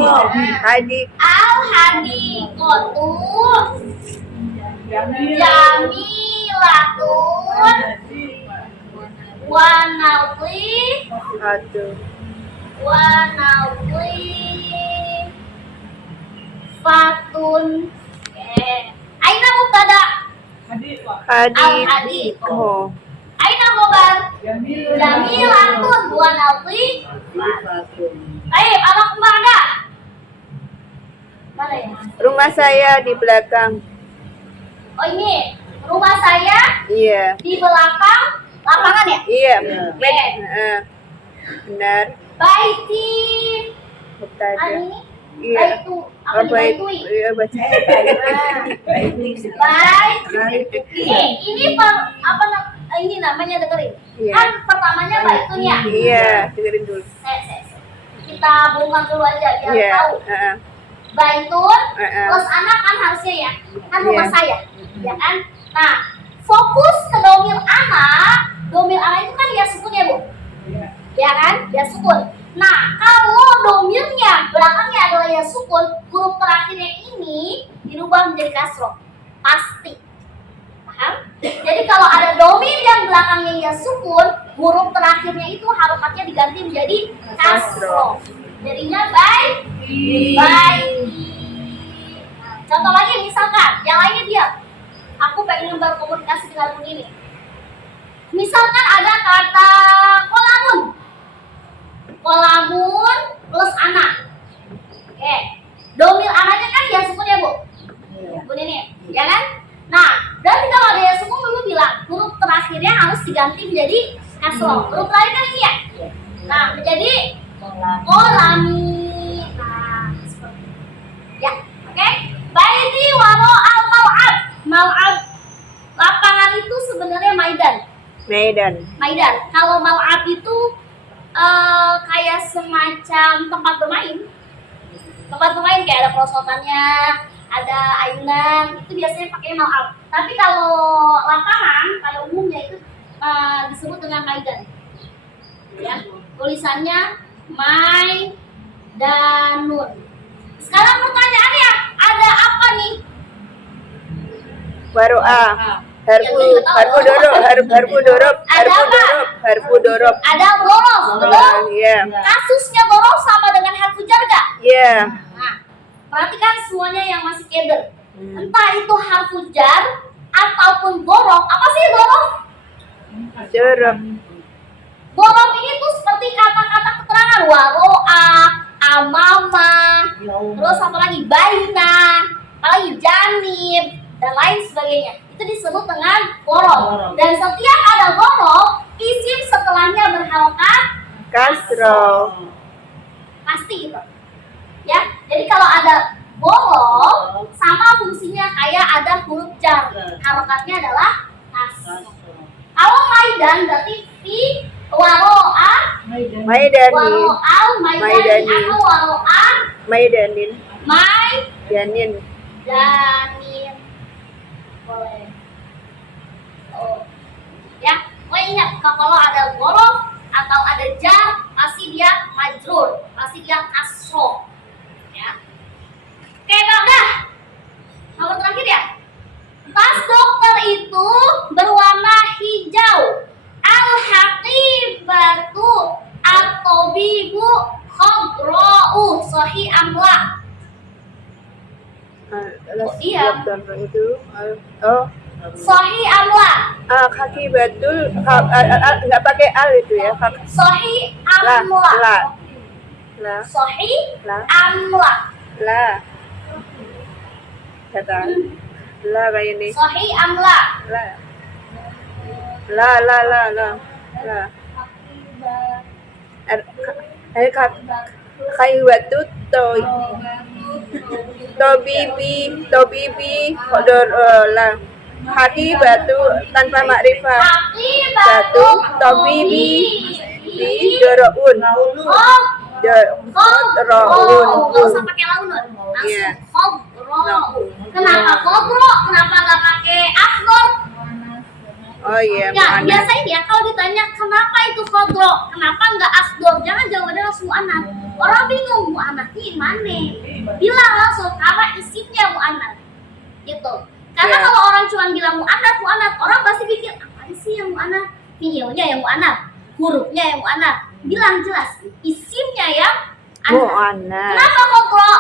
Al-hadikotu jamilatun wa nawli Satu. fatun. Aina mubtada Hadik. Oh. Aina khobar jamilatun wa nawli. Baik, apa kemana? Mana ya? Rumah saya di belakang. Oh ini rumah saya Iya. di belakang lapangan ya? Iya. Oke. Benar. Baiti. Mubtada. Ini Iya. baitu apa Apa itu? dibaitui? Iya, baca. Baik. Ini ini namanya dengerin. Iya. Kan pertamanya baitun ya. Iya, dengerin dulu. Kita buka dulu aja biar Iya. tahu. Baitun Heeh. plus anak kan harusnya ya. Kan rumah Iya. saya. Ya kan? Nah, fokus ke domir anak. Domir anak itu kan dia sukun ya, Bu? Ya kan? Dia sukun. Nah, kalau domirnya belakangnya adalah ya sukun, huruf terakhirnya ini dirubah menjadi kasroh. Pasti. Paham? Jadi kalau ada domir yang belakangnya ya sukun, huruf terakhirnya itu harokatnya diganti menjadi kasroh. Jadinya baik. Nah, contoh lagi misalkan, yang lainnya diam. Aku pengen berkomunikasi dengan ini. Misalkan ada kata kolamun. Kolamun plus anak. Oke. Domir anaknya kan ya sukun ya, Bu? Bu Nini, ya kan? Nah, berarti kalau ada ya sukun, Ibu bilang huruf terakhirnya harus diganti menjadi kasroh. Huruf terakhir kan ini ya? Nah, menjadi kolami. Nah, seperti itu. Ya, oke? Baiti waro al-mal'ab. Mal'ab, lapangan itu sebenarnya Medan. Maidan. Kalau mal'ab itu kayak semacam tempat bermain. Tempat bermain kayak ada perosotannya, ada ayunan, itu biasanya pakai mal'ab. Tapi kalau lapangan pada umumnya itu disebut dengan maidan. Ya, tulisannya Maidanun. Sekarang pertanyaannya, ada apa nih? Baru A. Harfu dorob. Ada gorof, betul? Iya. Kasusnya gorof sama dengan harfu jar gak? Iya. Nah, perhatikan semuanya yang masih keder. Entah itu harfu jar ataupun gorof. Apa sih gorof? Dorob. Gorof ini tuh seperti kata-kata keterangan waro'a, amama, terus apa lagi baina, apalagi janib dan lain sebagainya. Itu disebut dengan gorof. Dan setiap ada gorof, isim setelahnya berharokat Kasroh. pasti gitu. Ya, jadi kalau ada gorof sama fungsinya kayak ada huruf jar, harokatnya adalah kasroh. Kalau maidan berarti fi waro'a, Maidani. waro'al, maidani atau waro'a, Maidanin. maidanin. Janin. Boleh. Oh. Ya, mau ingat kalau ada gorof atau ada jar pasti dia majrur, pasti dia kasroh. Ya. Oke, Bang, nomor terakhir ya. Tas dokter itu berwarna hijau. Al-haqibatu at-tabibu khadra'u. Sahih amla. Iya. Dokter itu. Oh. Sahih amla. Kaki betul. Nggak pakai al itu ya. Sahih La. amla. La. Sahih La. amla. La. Kata. La kayak ini. Sahih amla. La. La. Kayu batu tobibi kodor la. Haki batu tanpa makrifah. Akibatu Tabibi di doroun. Khod. Doroun. Nggak usah pakai launun. Langsung. Iya. Khodro. Kenapa khodro? Kenapa nggak pakai akhdar? Oh iya, Ya, mu'annas. biasanya ya kalau ditanya kenapa itu khodro, kenapa nggak akhdar? Jangan jawabannya langsung mu'annas. Orang bingung mu'annasnya gimana? Bilang langsung karena isimnya mu'annas. Gitu. Karena Ya. kalau orang cuma bilang mu'annas, orang pasti pikir apa sih yang mu'annas? Fiilnya yang mu'annas, hurufnya yang mu'annas. Bilang jelas, isimnya yang mu'annas. Mu'annas. Kenapa khodro?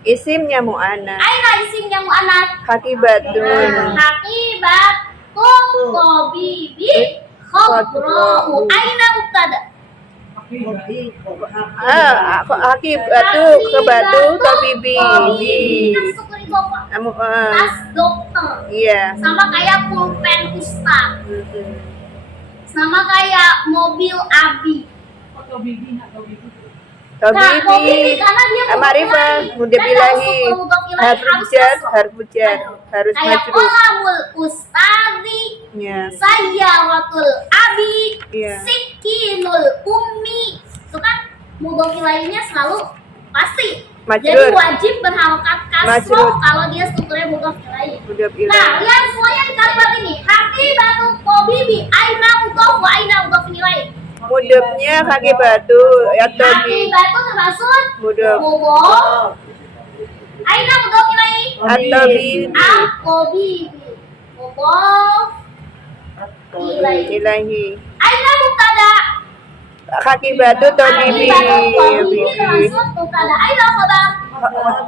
Isimnya mu'annas. Aina isimnya mu'annas. Hakibatun. Hakibatun tabibi khodro. Aina mubtada. Hakibatu kebatu tabibi. Kan sukun idofa. Tas dokter. Iya. Sama kayak pulpen ustaz. Mm-mm. Sama kayak mobil abi. Atau bibi, atau bibi. Nah, mobil Tabibi. karena dia Ma'rifah, mudhaf ilahi. Harful jar, harus kayak majrur. kolamul ustazi, Ya. sayyaratul abi, Iya. sikinul ummi. Itu kan mudhaf ilaihinya selalu pasti. Majrur. Jadi wajib berharokat kasroh Majrur. kalau dia strukturnya mudhaf ilaihi. Mudhaf Nah, ilahi. lihat semuanya di kalimat ini. Hakibatu tabibi, aina mudhaf wa aina mudhaf ilaih. Mudhafnya hakibatu ya tabi. Hakibatu termasuk Mudhaf. mudhaf. Aina mudhaf ilaih. At-tabibi. At-tabibi mudhaf ilaih. Ilahi. Aina mubtada. Hakibatu tabibi. Hakibatu tabibi termasuk mubtada. Aina khabar.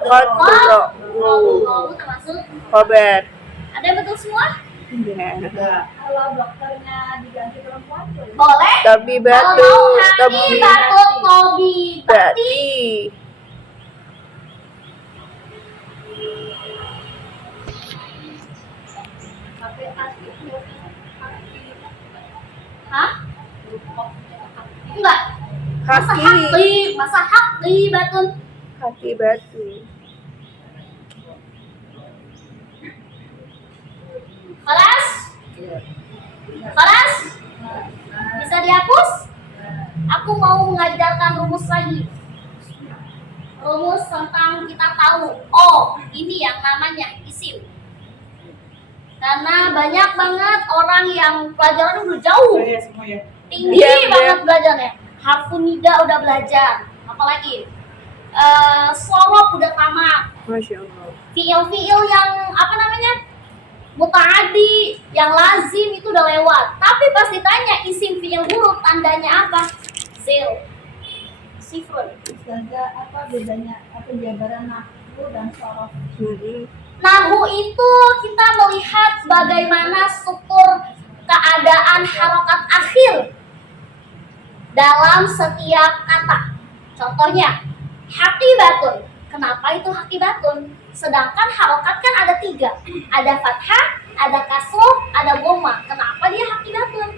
Qadru. Qalu termasuk. Khobar. Ada yang betul semua? Ya. Kalau dokternya diganti perempuan boleh. Boleh. Tabibatu. Kalau Tabibati. hakibatu tabibati. Pakai hati Hah? Enggak. Masa Haki. hakti, masa hakti batun. Hakibatu. Kelas? Kelas? Bisa dihapus? Aku mau mengajarkan rumus lagi. Rumus tentang kita tahu, oh ini yang namanya isim. Karena banyak banget orang yang pelajaran udah jauh, Saya semua ya. tinggi Iya, banget iya. belajarnya. Harfun nida udah belajar, apalagi sorof udah tamat. Masya Allah. Fiil-fiil yang apa namanya mutaadi, yang lazim itu udah lewat. Tapi pas ditanya isim fiil huruf tandanya apa? Zero, sifrun. Ustazah, apa bedanya penjabaran nahwu dan sorof? Mm-mm. Nahu itu kita melihat bagaimana struktur keadaan harokat akhir dalam setiap kata. Contohnya hakibatun. Kenapa itu hakibatun? Sedangkan harokat kan ada 3. Ada fathah, ada kasroh, ada goma. Kenapa dia hakibatun?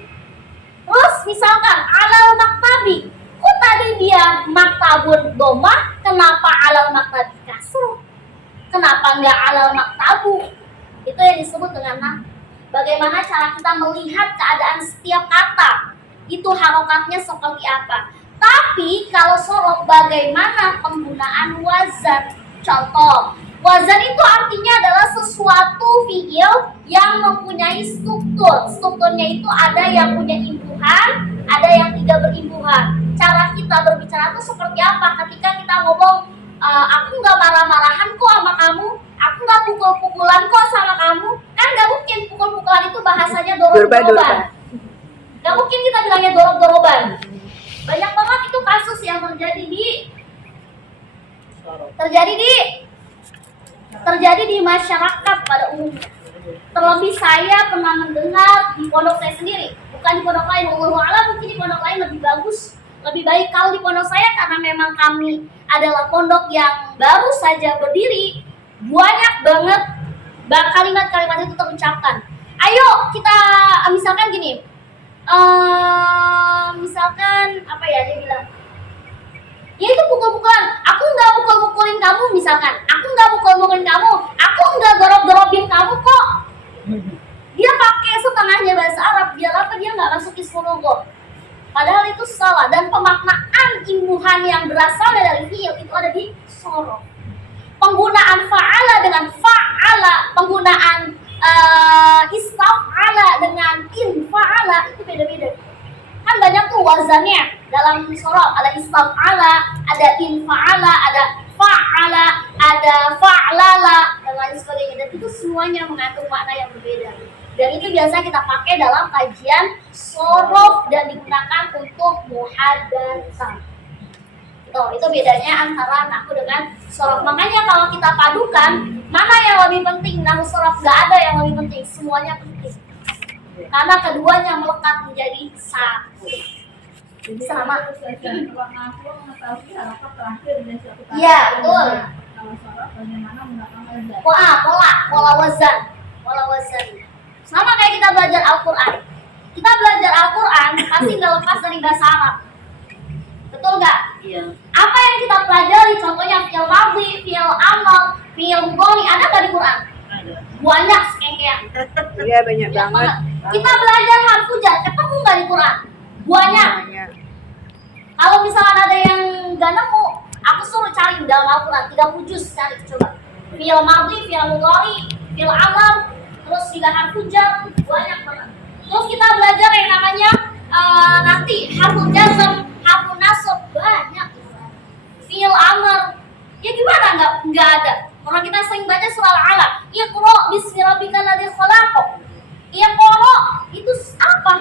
Terus misalkan alal maktabi. Kok tadi dia maktabun goma? Kenapa alal maktabi kasroh? Kenapa nggak alal maktabu? Itu yang disebut dengan nah. Bagaimana cara kita melihat keadaan setiap kata? Itu harokatnya seperti apa? Tapi kalau sorof bagaimana penggunaan wazan? Contoh, wazan itu artinya adalah sesuatu fiil yang mempunyai struktur. Strukturnya itu ada yang punya imbuhan, ada yang tidak berimbuhan. Cara kita berbicara itu seperti apa? Ketika kita ngomong, aku nggak marah-marahan kok sama kamu, aku nggak pukul-pukulan kok sama kamu. Kan nggak mungkin pukul-pukulan itu bahasanya dorong-doroban. Nggak mungkin kita bilangnya dorong-doroban. Banyak banget itu kasus yang terjadi di masyarakat pada umumnya. Terlebih saya pernah mendengar di pondok saya sendiri, bukan di pondok lain. Wallahu a'lam, mungkin di pondok lain lebih bagus, lebih baik. Kalau di pondok saya karena memang kami adalah pondok yang baru saja berdiri, banyak banget kalimat-kalimat itu terucapkan. Ayo kita misalkan gini, misalkan apa ya dia bilang, ya itu pukul-pukulan. Aku nggak pukul-pukulin kamu misalkan. Aku nggak pukul-pukulin kamu. Aku nggak gorob-gorobin kamu kok. Dia pakai setengahnya bahasa Arab. Biar apa dia nggak masuk ismulogh. Padahal itu salah. Dan pemaknaan imbuhan yang berasal dari fiil itu ada di sorof. penggunaan fa'ala dengan fa'ala, penggunaan istaf'ala dengan infa'ala itu beda-beda. Kan banyak tuh wazannya dalam sorof, ada istaf'ala, ada infa'ala, ada fa'ala, ada fa'lala, dan lain sebagainya. Dan itu semuanya mengandung makna yang berbeda. Dan itu biasa kita pakai dalam kajian sorof dan digunakan untuk muhadatsah. Itu bedanya antara nahwu dengan sorof. Makanya kalau kita padukan, mana yang lebih penting? Nahwu sorof gak ada yang lebih penting, semuanya penting. Karena keduanya melekat menjadi satu. Sama. Kalau ngaku mengetahui harakat terakhir dari suatu kata. Iya, betul. Kalau sorof bagaimana menggunakan wazan. Pola wazan. Sama kayak kita belajar Al-Quran. Kita belajar Al-Quran pasti nggak lepas dari bahasa Arab. Betul nggak? Iya. Apa yang kita pelajari, contohnya fi'il madhi, fi'il amr, fi'il mudhari, ada nggak di Quran? Ada. Banyak sekengkean. Iya, banyak banget. Kita belajar harfu jar, ketemu nggak di Quran? Banyak. Banyak. Kalau misalnya ada yang nggak nemu, aku suruh cari di dalam Al-Quran 30 juz, cari coba. Fi'il madhi, fi'il mudhari, fi'il amr, terus juga harfu jar, banyak banget. Terus kita belajar yang namanya nanti harfu jazm, harfu nasab, banyak. Fi'il amr, ya gimana nggak ada? Orang kita sering baca surah Al-Alaq, Iqra bismi rabbikal ladzi khalaq. Iqra itu apa?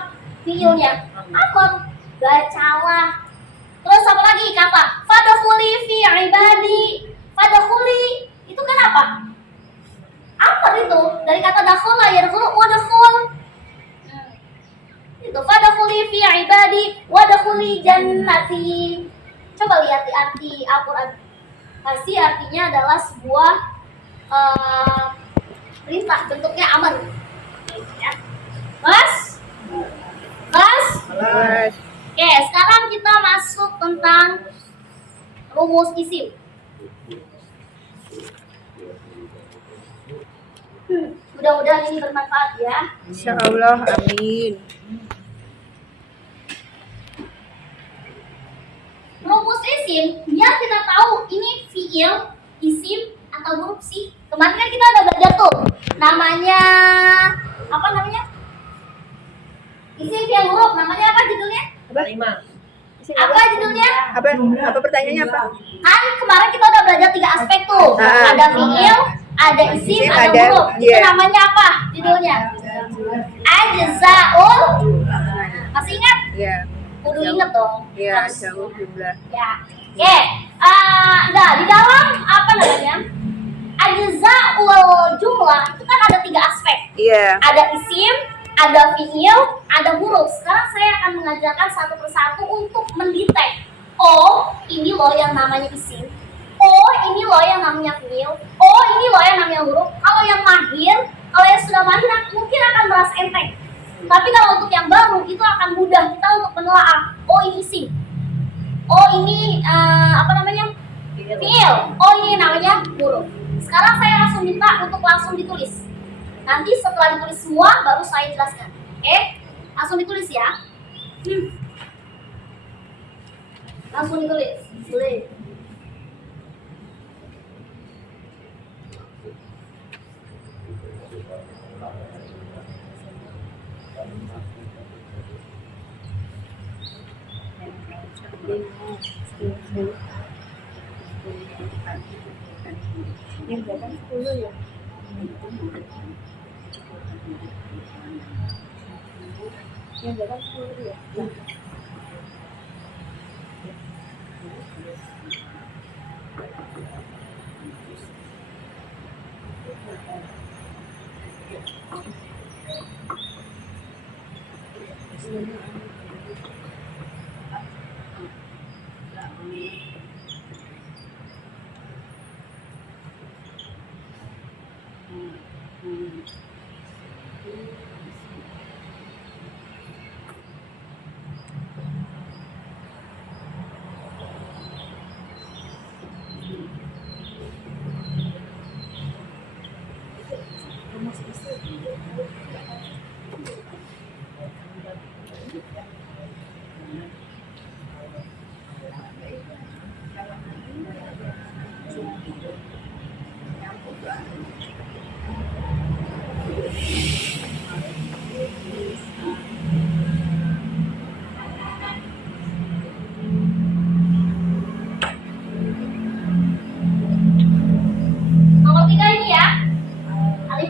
Fi'ilnya amr, bacalah. Terus apa lagi kata? Fadkhuli fi ibadi. Fadkhuli itu kan apa? Amr itu dari kata dakhala yadkhulu wadkhul. Itu fadkhuli fi ibadi wadkhuli jannati. Coba lihat di arti Al-Qur'an. Pasti artinya adalah sebuah perintah, bentuknya amr. Ya. Mas? Mas. Oke, sekarang kita masuk tentang rumus isim. Mudah-mudahan ini bermanfaat ya. Insya Allah, amin. Rumus isim, biar kita tahu ini fiil, isim, atau huruf sih. Kemarin kan kita udah belajar tuh. Namanya, apa namanya? Isim, fiil, huruf. Namanya apa judulnya? Apa judulnya? Apa pertanyaannya apa? Kan kemarin kita udah belajar 3 aspek tuh. Ada fiil, ada isim, ada huruf. Itu namanya apa judulnya? Ajza'ul. Masih ingat? Iya. Kudu inget dong. Iya, Harus. jauh jumlah. Ya. Oke. Nah, di dalam apa namanya? Ajza'ul jumlah itu kan ada 3 aspek. Iya. Ada isim, ada fiil, ada huruf. Sekarang saya akan mengajarkan satu persatu untuk mendetek. Oh, ini loh yang namanya isim. Oh, ini loh yang namanya fiil. Oh, ini loh yang namanya huruf. Kalau yang mahir, kalau yang sudah mahir mungkin akan merasa enteng. Tapi kalau untuk yang baru itu akan mudah kita untuk menelaah. Oh, ini isim. Oh, ini apa namanya? Fiil. Oh, ini namanya huruf. Sekarang saya langsung minta untuk langsung ditulis. Nanti setelah ditulis semua baru saya jelaskan. Oke? Langsung ditulis ya. Langsung ditulis. Boleh. Yang datang 10 ya. Yang datang 10 ya.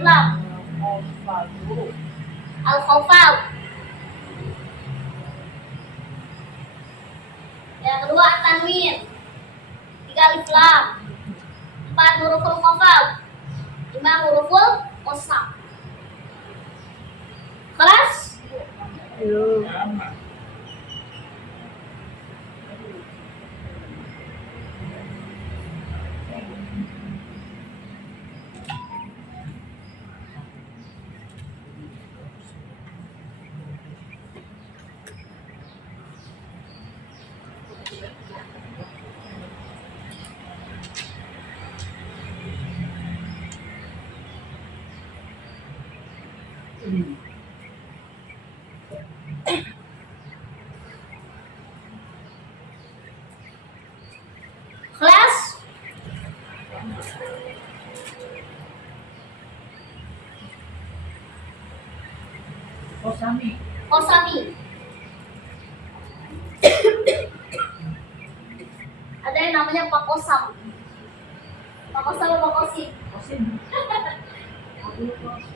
lam. Al-khawfal. Yang kedua at-tanwin. 3 alif lam. 4 huruful khafal. 5 huruful qasam. Kelas? Belum. Kelas? Kosami. Kosami. Ada yang namanya Pak Kosam. Pak Kosam apa Pak Kosim? Kosim. Abdul Kosim.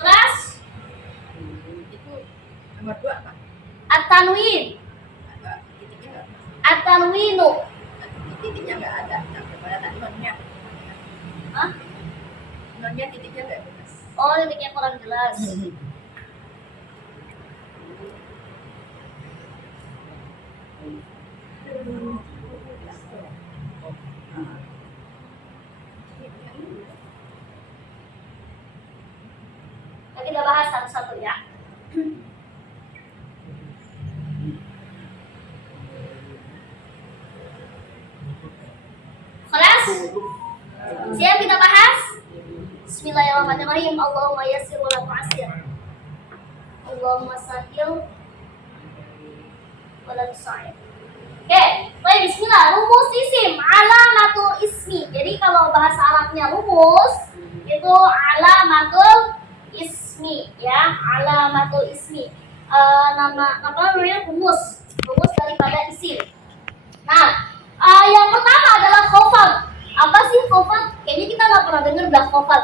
Kelas? Itu nomor 2 apa? At-tanwin. Titiknya nggak? At-tanwinu. Titiknya nggak ada. Nah, pada tadi nonnya. Hah? Nonnya titiknya nggak jelas. Oh, titiknya kurang jelas. Kita bahas satu-satu ya. Kelas? Siap kita bahas? Bismillahirrahmanirrahim. Allahumma yassir wa la tu'assir. Allahumma sahil wa la tusa'ir. Oke, baik, bismillah. Rumus isim, alamatul ismi. Jadi kalau bahasa Arabnya rumus itu alamatul ismi, ya, alamatul ismi. Nama apa namanya, rumus daripada isim. Nah, yang pertama adalah khofat. Apa sih khofat? Kayaknya kita nggak pernah dengar dah khofat.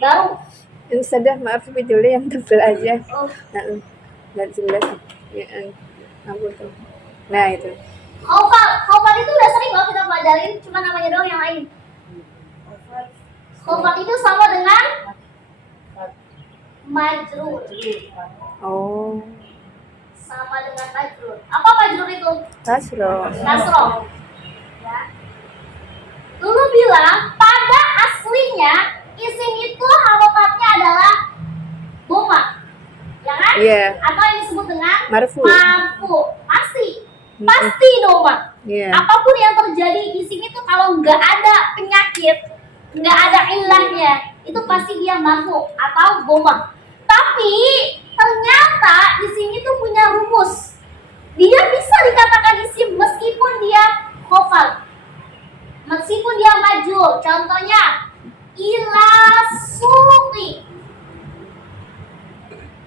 Baru. Yang sudah maaf videonya yang tebel aja. Oh, Nggak jelas. Ya, aku tuh. Nah itu. khofat itu udah sering loh kita pelajarin, cuma namanya doang yang lain. Khofat itu sama dengan majrur. Oh, Sama dengan majrur. Apa majrur itu? kasro. Kasroh. Ya. Dulu bilang pada aslinya isim itu harokatnya adalah doma, ya kan? Iya. Atau yang disebut dengan Marfu. marfu. Pasti doma. Iya. Apapun yang terjadi di sini tuh kalau nggak ada penyakit, nggak ada ilahnya, itu pasti dia marfu atau doma. Tapi ternyata di sini tuh punya rumus. Dia bisa dikatakan isim meskipun dia khofal, meskipun dia majul. Contohnya ila suqi.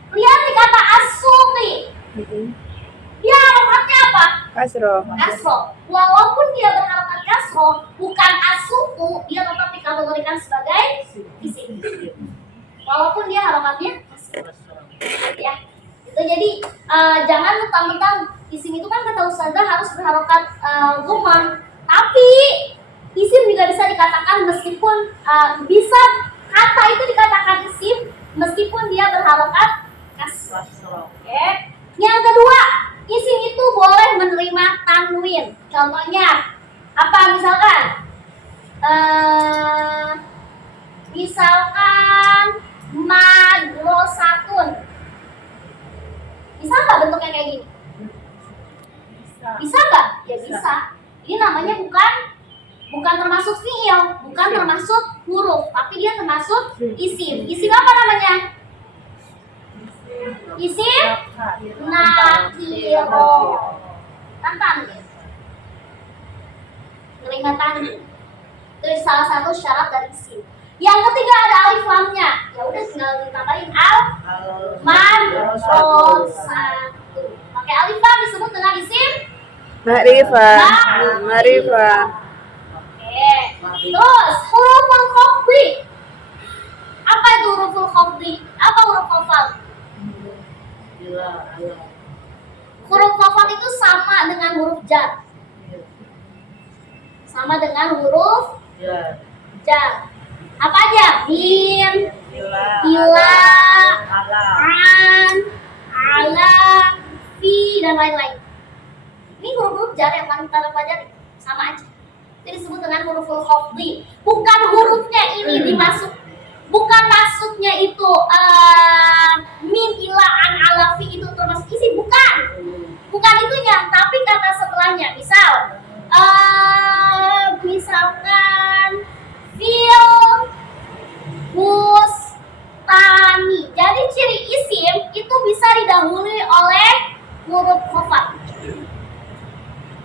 Lihat di kata as-suqi. Dia harokatnya apa? Kasro. Kasro. Walaupun dia berharokat kasro, bukan as-suqu, dia tetap dikategorikan sebagai isim. Walaupun dia harokatnya kasro. Ya. Itu jadi jangan mentang-mentang isim itu kan kata ustazah harus berharokat dhamma. Tapi isim juga bisa dikatakan meskipun bisa kata itu dikatakan isim meskipun dia berharokat kasro. Oke. Yang kedua, isim itu boleh menerima tanwin. Contohnya apa? Misalkan madrasatun. Bisa nggak bentuknya kayak gini? Bisa nggak? Ya bisa. Ini namanya bukan termasuk fiil, bukan termasuk huruf, tapi dia termasuk isim. Isim apa namanya? Isim nakiro. Tantang. Keringatan. Itu salah satu syarat dari isim. Yang ketiga ada alif lamnya. Ya udah tinggal ditambahin al man satu. Pakai alif lam disebut dengan isim Ma'rifah. Ma'rifah. Oke. Terus huruful khafdi. Apa itu huruful khafdi? Apa huruf khafat? Huruf khafat itu sama dengan huruf jar. Sama dengan huruf jar. Apa aja? Mim, ila, an, ala, fi, dan lain-lain. Ini huruf-huruf jar yang paling kita pelajari. Sama aja. Itu disebut dengan huruful khafdi. Bukan hurufnya ini dimasuk. Bukan maksudnya itu mim, ila, an, ala, fi itu termasuk isi. Bukan. Bukan itunya. Tapi kata setelahnya. Misalkan fil bustani. Jadi ciri isim itu bisa didahului oleh huruf khafat.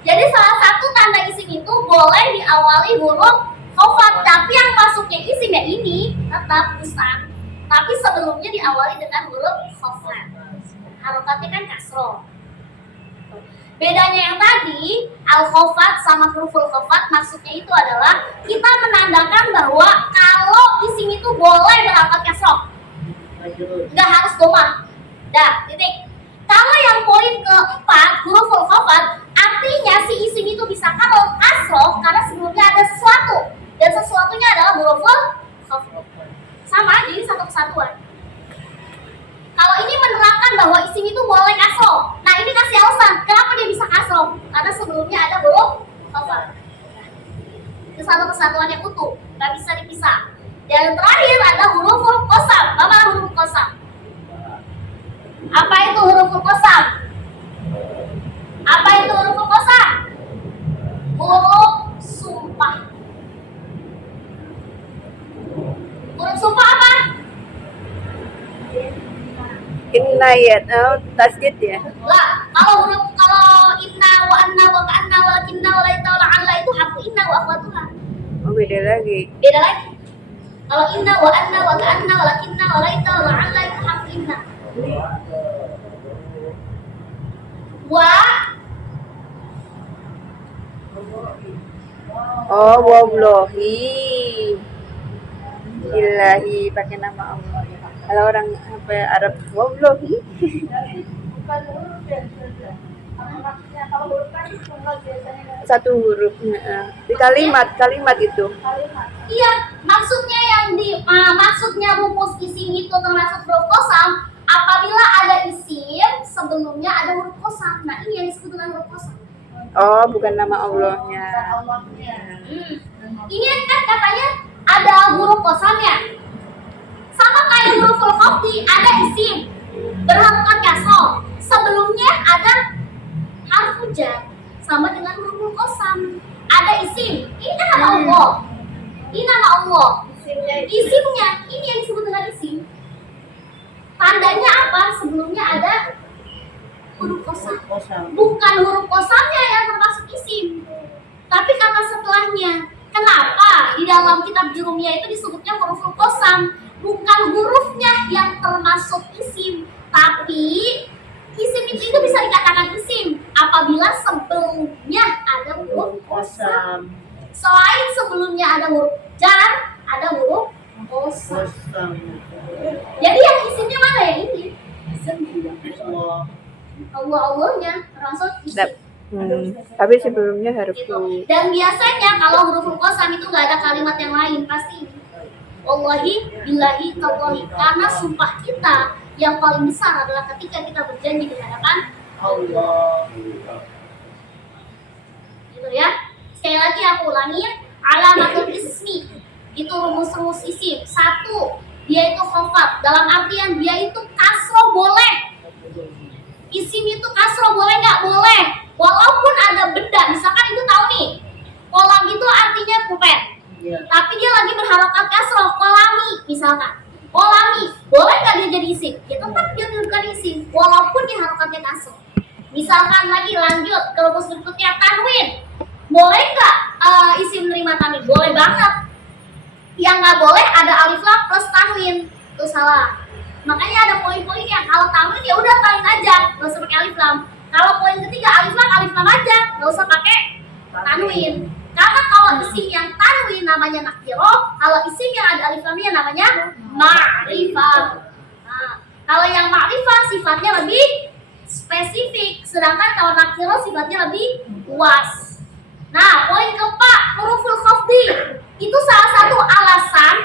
Jadi salah satu tanda isim itu boleh diawali huruf khafat, tapi yang masuknya isim ya ini tetap bustan. Tapi sebelumnya diawali dengan huruf khafat. Harokatnya kan kasroh. Bedanya yang tadi, al-khafat sama huruful khafat maksudnya itu adalah kita menandakan bahwa kalau isim itu boleh berharokat kasroh. Nggak harus domah. Dah, titik. Kalau yang poin keempat, huruful khafat, artinya si isim itu bisa kalau kasroh karena sebelumnya ada sesuatu. Dan sesuatunya adalah huruful khafat. Sama, jadi satu kesatuan. Kalau ini menerangkan bahwa isim itu boleh kasroh. Nah ini kasih alasan, kenapa dia bisa kasroh? Karena sebelumnya ada huruf khafat. Itu satu kesatuan yang utuh, nggak bisa dipisah. Dan terakhir ada huruful qasam. Apa huruf qasam? Apa itu huruful qasam? Apa itu huruful qasam? Huruf sumpah. Huruf sumpah apa? Innayat. Oh, tasjid ya. Lah, kalau inna wa anna wa ka'anna wa lakinna wa laita wa la'alla itu harfu inna wa akhwatuha. Oh, beda lagi. Beda lagi. Kalau inna wa anna wa ka'anna wa lakinna wa laita wa la'alla itu harfu inna. Wa Oh, wallahi. Ilahi pakai nama Allah. Kalau orang apa Arab wallahi. Bukan huruf dan saja. Maksudnya kalau huruf kan tunggal biasanya kan Satu huruf. Di kalimat itu. kalimat. iya, maksudnya maksudnya rumus isim itu termasuk huruf qasam apabila ada isim sebelumnya ada huruf qasam. Nah, ini yang disebut dengan huruf qasam. Oh, bukan nama Allahnya. Allahnya. Ini kan katanya ada huruf qasamnya. Sama kayak huruful khafdi, ada isim berharokat kasroh. Sebelumnya ada harfu jar. Sama dengan huruful qasam. Ada isim. Ini kan nama Allah. Ini nama Allah. Isimnya ini yang disebut dengan isim. Tandanya apa? Sebelumnya ada huruf qasam. Bukan huruf qasamnya yang termasuk isim, tapi kata setelahnya. Kenapa di dalam kitab Jurumiyah itu disebutnya huruful qasam? Bukan hurufnya yang termasuk isim, tapi isim itu bisa dikatakan isim apabila sebelumnya ada huruf qasam. Selain sebelumnya ada huruf jar, ada huruf qasam. Jadi yang isimnya mana ya ini? Allah-Allahnya termasuk isim. Tapi sebelumnya harus Gitu. Dan biasanya kalau huruf qasam itu nggak ada kalimat yang lain, pasti ini. Wallahi, billahi, tallahi. Karena sumpah kita yang paling besar adalah ketika kita berjanji di hadapan Allah. Gitu ya. Sekali lagi aku ulangi, alamatul ismi itu rumus-rumus isim. 1, dia itu khafat. Dalam artian dia itu kasroh boleh. Isim itu kasroh boleh nggak? Boleh. Walaupun ada benda, misalkan itu tahu nih, kolam itu artinya pulpen. Tapi dia lagi berharokat kasroh, kolami misalkan. Kolami, boleh nggak dia jadi isim? Ya tetap dia bukan isim, walaupun dia harokatnya kasroh. Misalkan lagi lanjut ke rumus berikutnya tanwin. Boleh nggak isim menerima tanwin? Boleh banget. Yang nggak boleh ada alif lam plus tanwin, itu salah. Makanya ada poin-poinnya. Kalau tanwin ya udah tanwin aja, nggak usah pakai alif lam. Kalau poin ketiga alif lam aja, nggak usah pakai tanwin. Karena kalau isim yang tanwin namanya nakiro, kalau isim yang ada alif lamnya namanya ma'rifah. Nah, kalau yang ma'rifah sifatnya lebih spesifik, sedangkan kalau nakiro sifatnya lebih luas. Nah, poin keempat, huruful khafdi. Itu salah satu alasan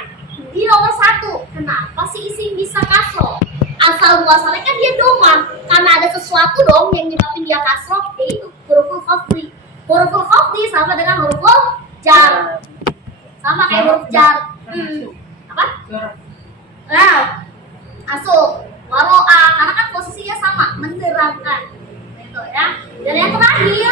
di nomor 1. Kenapa sih isim bisa kasroh? Asal muasalnya kan dia domah, karena ada sesuatu dong yang nyebabin dia kasroh, yaitu huruful khafdi. Huruful khafdi sama dengan huruful jar. Sama kayak huruf jar. Apa? Nah, masuk waro'a, karena kan posisinya sama, menerangkan. Gitu ya. Dan yang terakhir,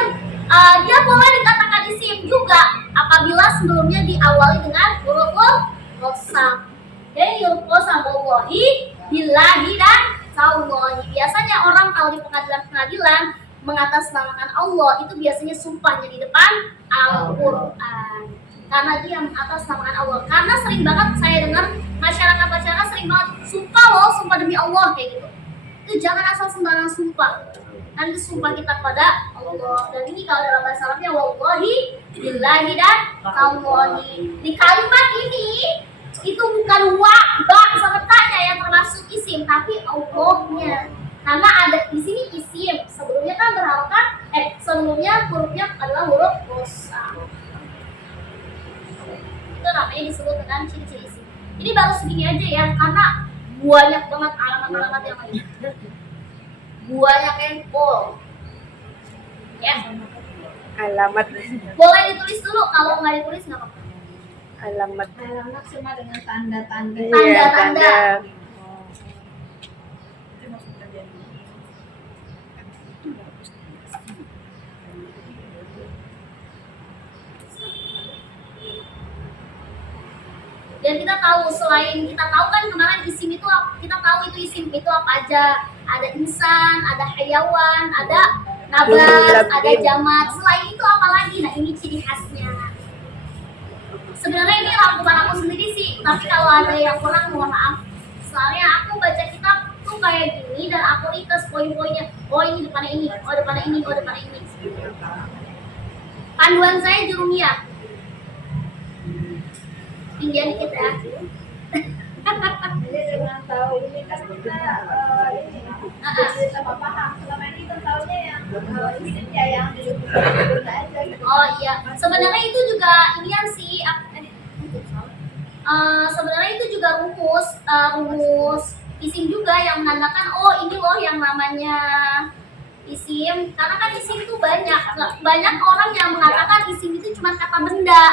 dia boleh dikatakan isim juga apabila sebelumnya diawali dengan huruful qasam. Jadi huruf qasam wallahi, billahi dan taullahi. Biasanya orang kalau di pengadilan mengatasnamakan Allah itu biasanya sumpahnya di depan Al-Qur'an. Karena dia mengatasnamakan Allah. Karena sering banget saya dengar masyarakat sering banget sumpah loh, sumpah demi Allah kayak gitu. Itu jangan asal sembarang sumpah. Nanti sumpah kita pada Allah. Dan ini kalau dalam bahasa Arabnya wallahi, billahi dan taullahi. Di kalimat ini itu bukan wa, ba sama ta-nya yang termasuk isim, tapi Allahnya. Karena ada di sini isim. Sebelumnya kan berharokat, sebelumnya hurufnya adalah huruf qasam. Itu namanya disebut dengan ciri-ciri isim. Ini baru segini aja ya, karena banyak banget alamat-alamat yang lain. Banyak handphone. Ya. Alamat. Boleh ditulis dulu, kalau nggak ditulis nggak apa-apa. Alamat. Alamat cuma dengan tanda-tanda. Iya, Tanda-tanda. tanda. Dan kita tahu, selain kita tahu kan kemarin isim itu kita tahu itu isim itu apa aja. Ada insan, ada hayawan, ada nabat, ada jamat. Selain itu apa lagi? Nah, ini ciri khasnya. Sebenarnya ini rangkuman aku sendiri sih, tapi kalau ada yang kurang mohon maaf. Soalnya aku baca kitab tuh kayak gini dan aku rites poin-poinnya. Oh ini depannya ini, oh depannya ini, oh depannya ini. Panduan saya jurumiyah. Tinggian dikit ya. Jadi dengan tahu ini kan kita ini jadi sama paham. Selama ini kan tahunya yang isimnya yang disebut aja gitu. Oh iya, sebenarnya itu juga inian sih. Sebenarnya itu juga rumus isim juga yang menandakan oh ini loh yang namanya isim. Karena kan isim itu banyak orang yang mengatakan isim itu cuma kata benda,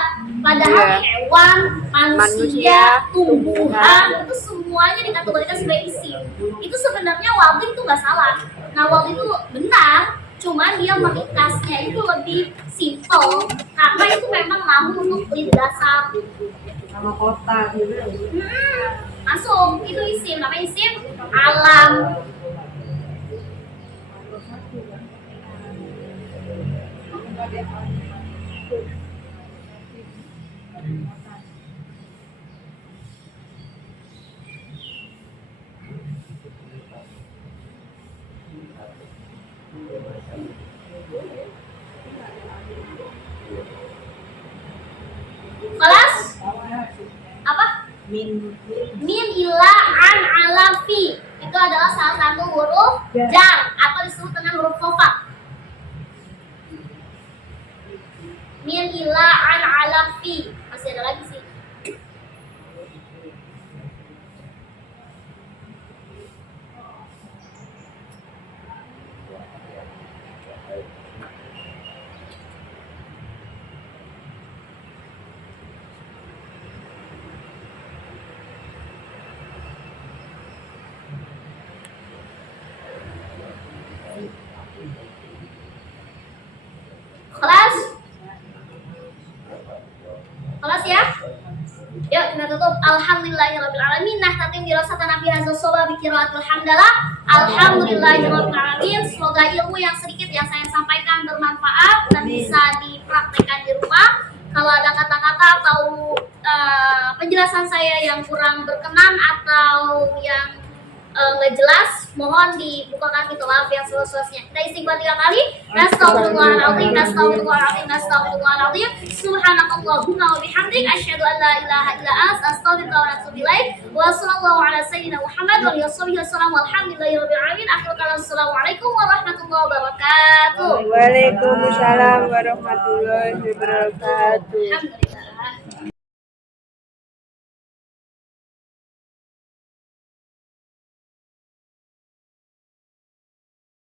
padahal hewan, manusia, tumbuhan itu semuanya dikategorikan sebagai isim. Itu sebenarnya wadih itu nggak salah. Nah wadih itu benar, cuman dia meringkasnya itu lebih simple karena itu memang namun untuk berdasar Sama kota gitu. masuk itu isim, namanya isim alam. Kelas apa? Min ila an alafi itu adalah salah satu huruf jar atau disebut dengan huruf khafat. Min ila an alafi masih ada lagi sih. Kelas? Kelas ya? Yuk kita tutup. Alhamdulillahirrabbilalamin. Nah tatim dirasatan nabi hazal soba bikiraatul hamdalah. Alhamdulillahirrabbilalamin. Semoga ilmu yang sedikit yang saya sampaikan bermanfaat dan bisa dipraktekkan di rumah. Kalau ada kata-kata atau penjelasan saya yang kurang berkenan atau yang nggak jelas, mohon dibukakan pintu maaf yang seluas-luasnya. Kita istighfar 3 kali. Nastaghfirullahaladzim, nastaghfirullahaladzim, nastaghfirullahaladzim. Subhanakallahumma wa bihamdik, asyhadu an la ilaha illa anta, astaghfiruka wa atubu ilaik. Wa sallallahu ala sayyidina Muhammad wa alihi wasallam. Walhamdulillahirabbil alamin. Akhirul kalam. Assalamualaikum warahmatullahi wabarakatuh. Waalaikumsalam warahmatullahi wabarakatuh. Alhamdulillah.